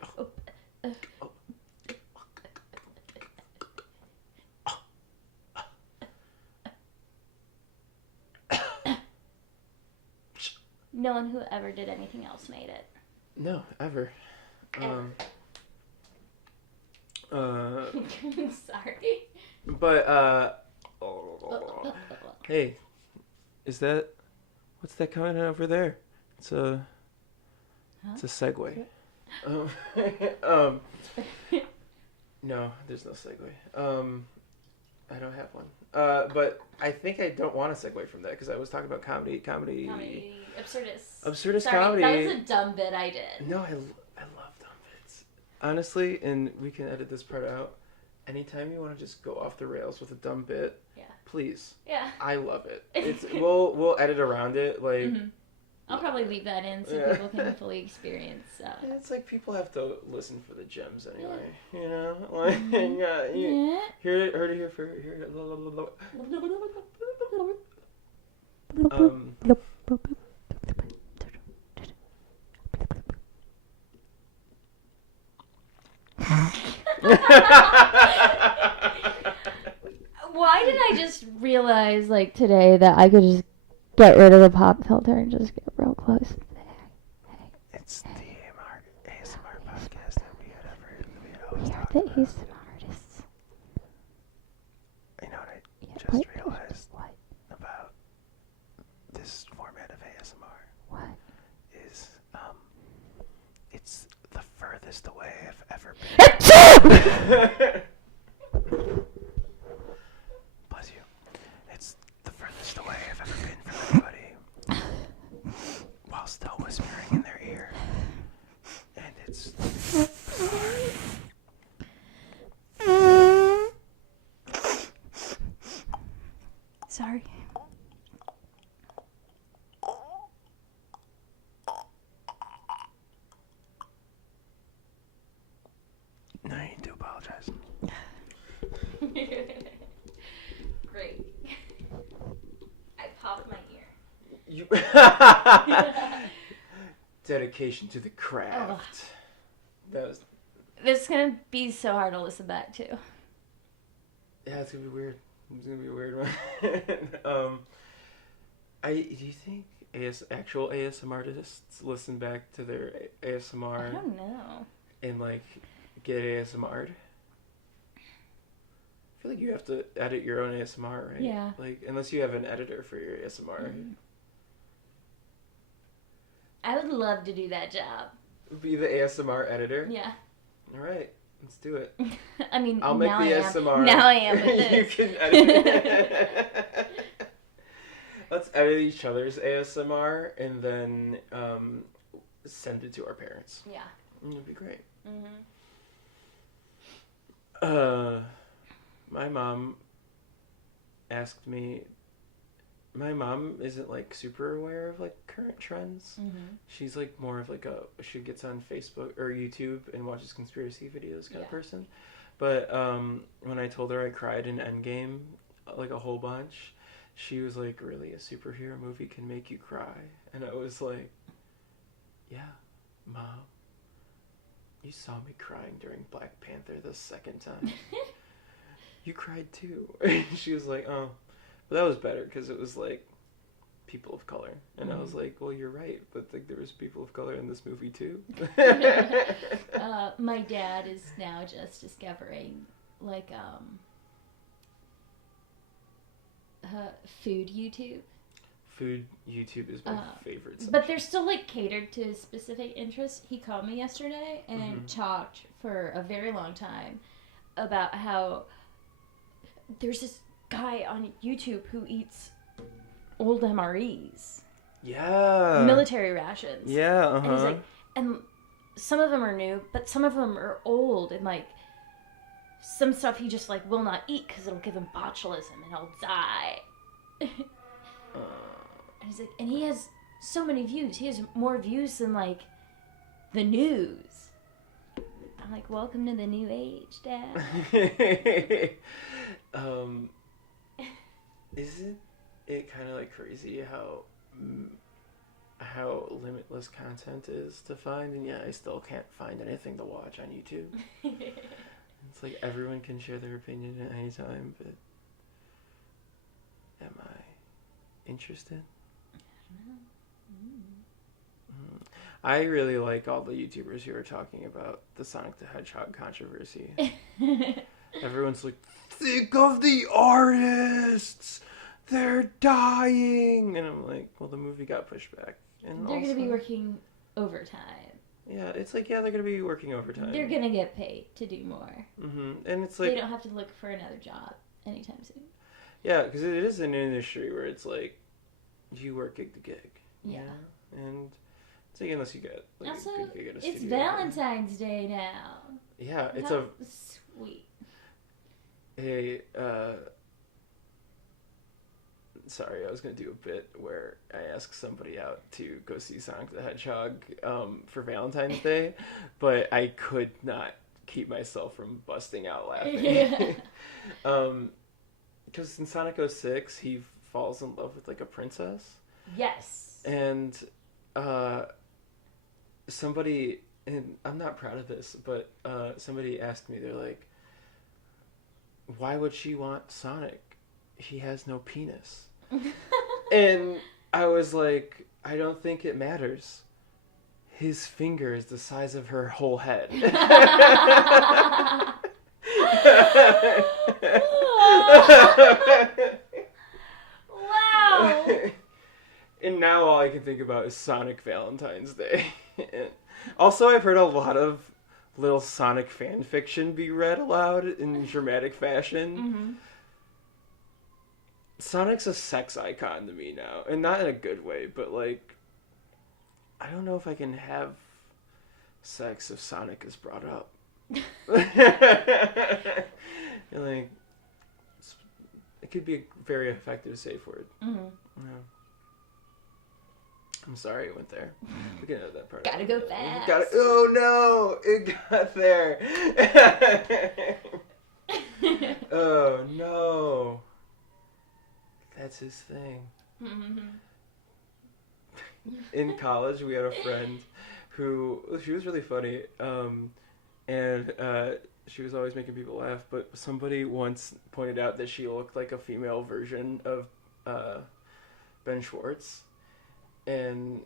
No one who ever did anything else made it. No, ever. Sorry. But hey, what's that coming over there? It's a segue. No, there's no segue. I don't have one. But I think I don't want to segue from that because I was talking about comedy. Absurdist Sorry, comedy. that was a dumb bit I did. No, I love dumb bits. Honestly, and we can edit this part out. Anytime you want to just go off the rails with a dumb bit, please. Yeah. I love it. We'll edit around it like. Mm-hmm. I'll probably leave that in so people can fully experience. It's like people have to listen for the gems anyway, you know. Like heard it here for here. Why did I just realize, like, today that I could just get rid of the pop filter and just get real close? It's the ASMR podcast that we had ever. We are the ASMR artists. You know what I just realized about this format of ASMR? What? Is, it's the furthest away I've ever been. Bless you. It's the furthest away I've ever been from anybody while still whispering in their ear. And it's Sorry. no need to apologize. Great. I popped my ear. You dedication to the craft. That was. This is gonna be so hard to listen back to. Yeah, it's gonna be weird. It's gonna be a weird one. Do you think actual ASMR artists listen back to their ASMR? I don't know. And like get ASMR'd? I feel like you have to edit your own ASMR, right? Yeah. Like unless you have an editor for your ASMR. Mm-hmm. I would love to do that job. Be the ASMR editor? Yeah. All right, let's do it. I mean, I'll make the ASMR. Now I am with this. You can edit it. Let's edit each other's ASMR and then send it to our parents. Yeah. It'd be great. Mm-hmm. My mom asked me. My mom isn't like super aware of like current trends. Mm-hmm. She's like more of like she gets on Facebook or YouTube and watches conspiracy videos kind of person. But when I told her I cried in Endgame like a whole bunch, she was like, "Really, a superhero movie can make you cry?" And I was like, "Yeah, Mom. You saw me crying during Black Panther the second time. You cried too." She was like, "Oh." But that was better because it was like people of color. And I was like, well, you're right. But like, there was people of color in this movie too. My dad is now just discovering like food YouTube. Food YouTube is my favorite section. But they're still like catered to specific interests. He called me yesterday and talked for a very long time about how there's this guy on YouTube who eats old MREs. Yeah. Military rations. Yeah, And he's like, and some of them are new, but some of them are old, and like some stuff he just like will not eat because it'll give him botulism and he'll die. And he's like, and he has so many views. He has more views than, like, the news. I'm like, welcome to the new age, Dad. Isn't it kind of, like, crazy how limitless content is to find? And, yeah, I still can't find anything to watch on YouTube. It's like everyone can share their opinion at any time, but am I interested? I don't know. I really like all the YouTubers who are talking about the Sonic the Hedgehog controversy. Everyone's like, think of the artists! They're dying! And I'm like, well, the movie got pushed back. And They're going to be working overtime. Yeah, it's like, yeah, they're going to be working overtime. They're going to get paid to do more. Mm-hmm. And it's like... They don't have to look for another job anytime soon. Yeah, because it is an industry where it's like, you work gig to gig. Yeah. Know? And it's like, unless you get like, also, a good gig at a it's studio. Valentine's Day now. Yeah, it's How sweet. Sorry, I was going to do a bit where I ask somebody out to go see Sonic the Hedgehog for Valentine's Day, but I could not keep myself from busting out laughing. Yeah. Because in Sonic 06, he falls in love with, like, a princess. Yes. And somebody, and I'm not proud of this, but somebody asked me, they're like, why would she want Sonic? He has no penis. And I was like, I don't think it matters. His finger is the size of her whole head. Wow. And now all I can think about is Sonic Valentine's Day. Also, I've heard a lot of little Sonic fan fiction be read aloud in dramatic fashion. Mm-hmm. Sonic's a sex icon to me now. And not in a good way, but, like, I don't know if I can have sex if Sonic is brought up. And, like, it could be a very effective safe word. Mm-hmm. Yeah. I'm sorry it went there. We can edit that part. Gotta go fast. Oh no! It got there! Oh no! That's his thing. Mm-hmm. In college, we had a friend who, she was really funny, and she was always making people laugh, but somebody once pointed out that she looked like a female version of Ben Schwartz. And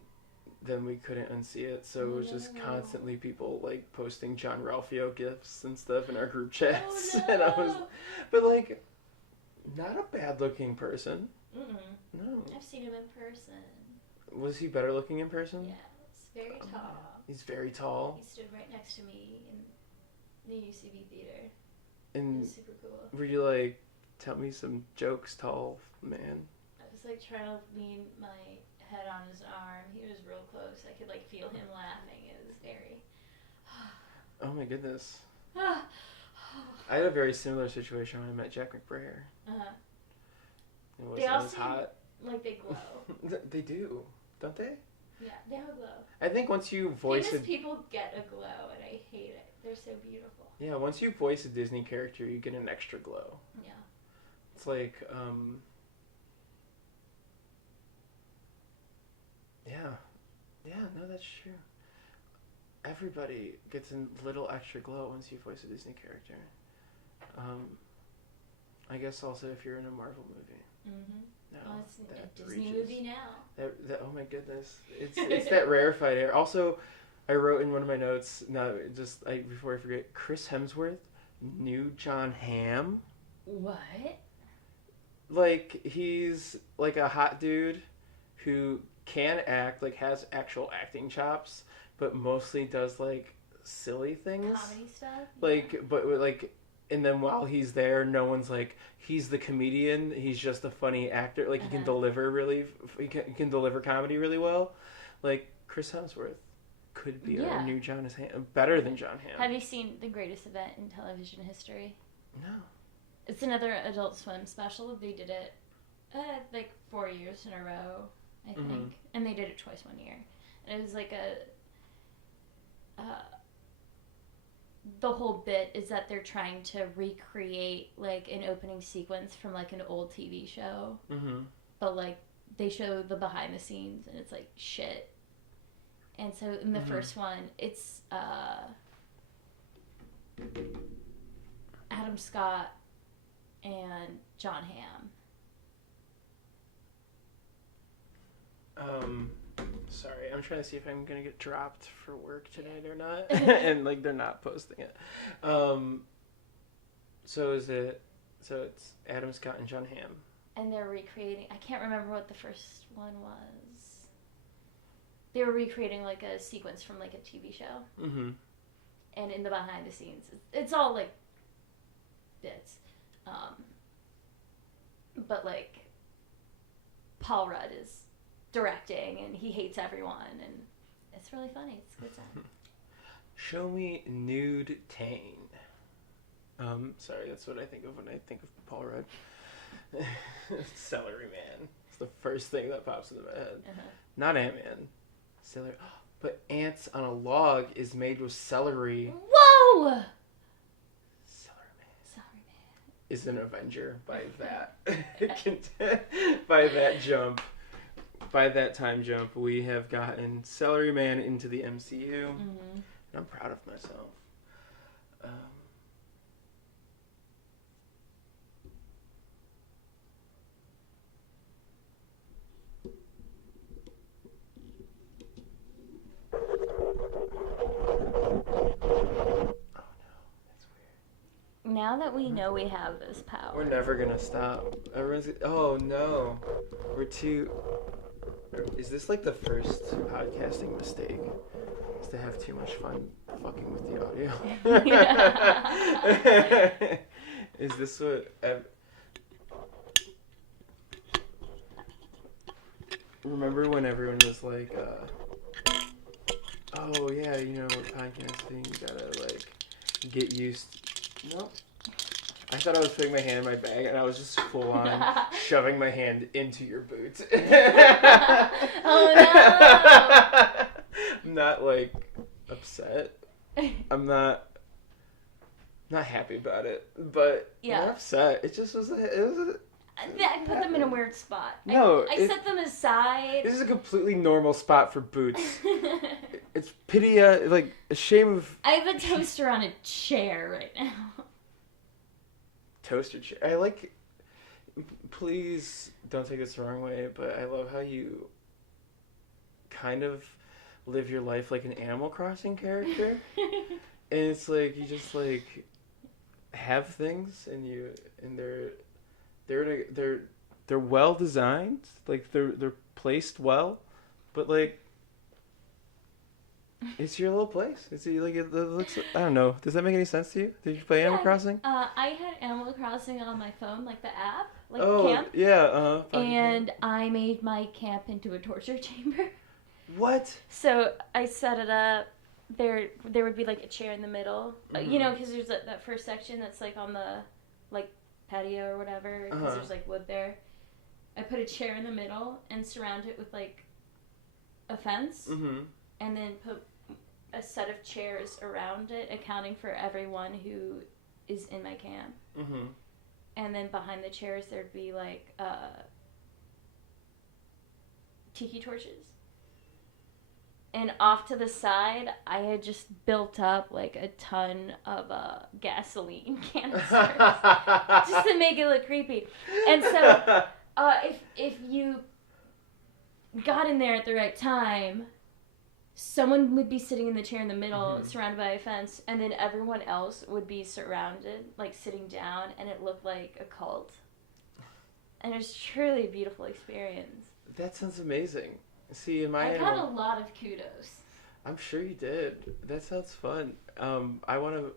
then we couldn't unsee it, so it was just constantly people, like, posting John Ralphio gifs and stuff in our group chats. Oh, no. And I was, but, like, not a bad-looking person. Mm-mm. No. I've seen him in person. Was he better looking in person? Yeah, he's very tall. He's very tall. He stood right next to me in the UCB theater. It And was super cool. were you like, tell me some jokes, tall man? I was, like, trying to lean my head on his arm. He was real close. I could, like, feel him laughing. It was very... Oh my goodness. I had a very similar situation when I met Jack McBrayer. Uh-huh. It They all wasn't as seem hot. like they glow. They do, don't they? Yeah, they have a glow. I think once you voice Famous people get a glow, and I hate it. They're so beautiful. Yeah, once you voice a Disney character, you get an extra glow. Yeah. It's like, yeah, no, that's true. Everybody gets a little extra glow once you voice a Disney character. I guess also if you're in a Marvel movie. Mm-hmm. No, Well, it's that a Disney reaches. movie now. That oh my goodness, it's that rarefied air. Also, I wrote in one of my notes. No, before I forget, Chris Hemsworth knew John Hamm. What? Like, he's like a hot dude who can act, like has actual acting chops, but mostly does like silly things. Comedy stuff? Like, Yeah. but like, and then while he's there, no one's like, he's the comedian. He's just a funny actor. Like, he can deliver he can deliver comedy really well. Like, Chris Hemsworth could be our new John Hamm, better than John Hamm. Have you seen The Greatest Event in Television History? No. It's another Adult Swim special. They did it like 4 years in a row. I think, and they did it twice one year, and it was like the whole bit is that they're trying to recreate like an opening sequence from like an old TV show, but like they show the behind the scenes and it's like shit. And so in the first one, it's Adam Scott and John Hamm. Sorry, I'm trying to see if I'm gonna get dropped for work tonight or not, and like they're not posting it. So it's Adam Scott and John Hamm, and they're recreating. I can't remember what the first one was. They were recreating like a sequence from like a TV show, and in the behind the scenes, it's all like bits, but like Paul Rudd is directing and he hates everyone and it's really funny. It's a good time. Show me Nude Tane. Sorry, that's what I think of when I think of Paul Rudd. Celery Man. It's the first thing that pops into my head. Not Ant-Man. Celery. But Ants on a Log is made with celery. Whoa! Celery Man is an Avenger by that. By that jump. By that time jump, we have gotten Celery Man into the MCU, and I'm proud of myself. Oh no, that's weird. Now that we know we have this power, we're never gonna stop. Oh no, we're too. Is this like the first podcasting mistake? Is to have too much fun fucking with the audio? Is this what... Remember when everyone was like, oh yeah, you know, podcasting, you gotta like get used... Nope. I thought I was putting my hand in my bag, and I was just full on shoving my hand into your boot. Oh no! I'm not like upset. I'm not happy about it, but yeah. I'm not upset. It just was. I put them in a weird spot. No, I set them aside. This is a completely normal spot for boots. It's pity, like a shame of. I have a toaster on a chair right now. Toaster chair. I like. Please don't take this the wrong way, but I love how you kind of live your life like an Animal Crossing character. And it's like you just like have things, and they're well designed, like they're placed well, but like it's your little place. It's like it looks. I don't know. Does that make any sense to you? Did you play Animal Crossing? I had Animal Crossing on my phone, like the app, like Camp. Yeah. And I made my camp into a torture chamber. What? So I set it up. There would be like a chair in the middle, you know, because there's that first section that's like on the like patio or whatever, because there's like wood there. I put a chair in the middle and surround it with like a fence, and then put a set of chairs around it, accounting for everyone who is in my camp. And then behind the chairs there'd be like tiki torches. And off to the side, I had just built up like a ton of gasoline canisters just to make it look creepy. And so, if you got in there at the right time, someone would be sitting in the chair in the middle, surrounded by a fence, and then everyone else would be surrounded, like sitting down, and it looked like a cult. And it was truly a beautiful experience. That sounds amazing. See, I got a lot of kudos. I'm sure you did. That sounds fun. I want to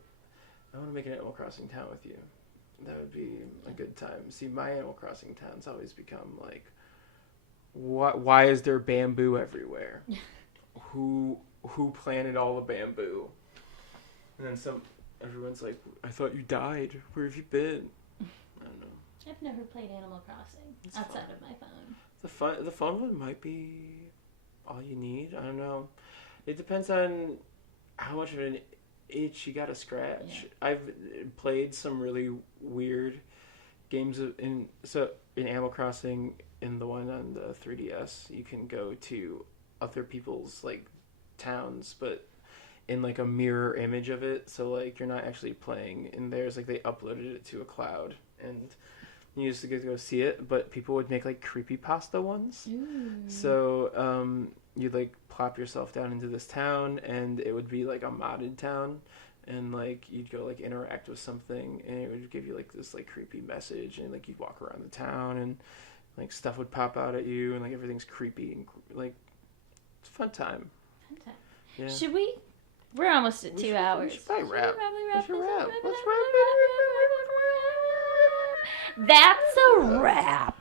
make an Animal Crossing town with you. That would be a good time. See, my Animal Crossing town's always become like, why is there bamboo everywhere? Who planted all the bamboo? And then everyone's like, I thought you died. Where have you been? I don't know. I've never played Animal Crossing outside of my phone. The phone one might be all you need. I don't know. It depends on how much of an itch you gotta scratch. Yeah. I've played some really weird games in Animal Crossing. In the one on the 3DS, you can go to other people's like towns, but in like a mirror image of it. So like you're not actually playing in theirs. Like they uploaded it to a cloud, and you used to get to go see it. But people would make like creepypasta ones. So you'd like plop yourself down into this town, and it would be like a modded town. And like you'd go like interact with something, and it would give you like this like creepy message, and like you'd walk around the town, and like stuff would pop out at you, and like everything's creepy, and like it's a fun time. Yeah. Should we? We're almost at 2 hours. We should probably wrap. Let's wrap. That's a wrap.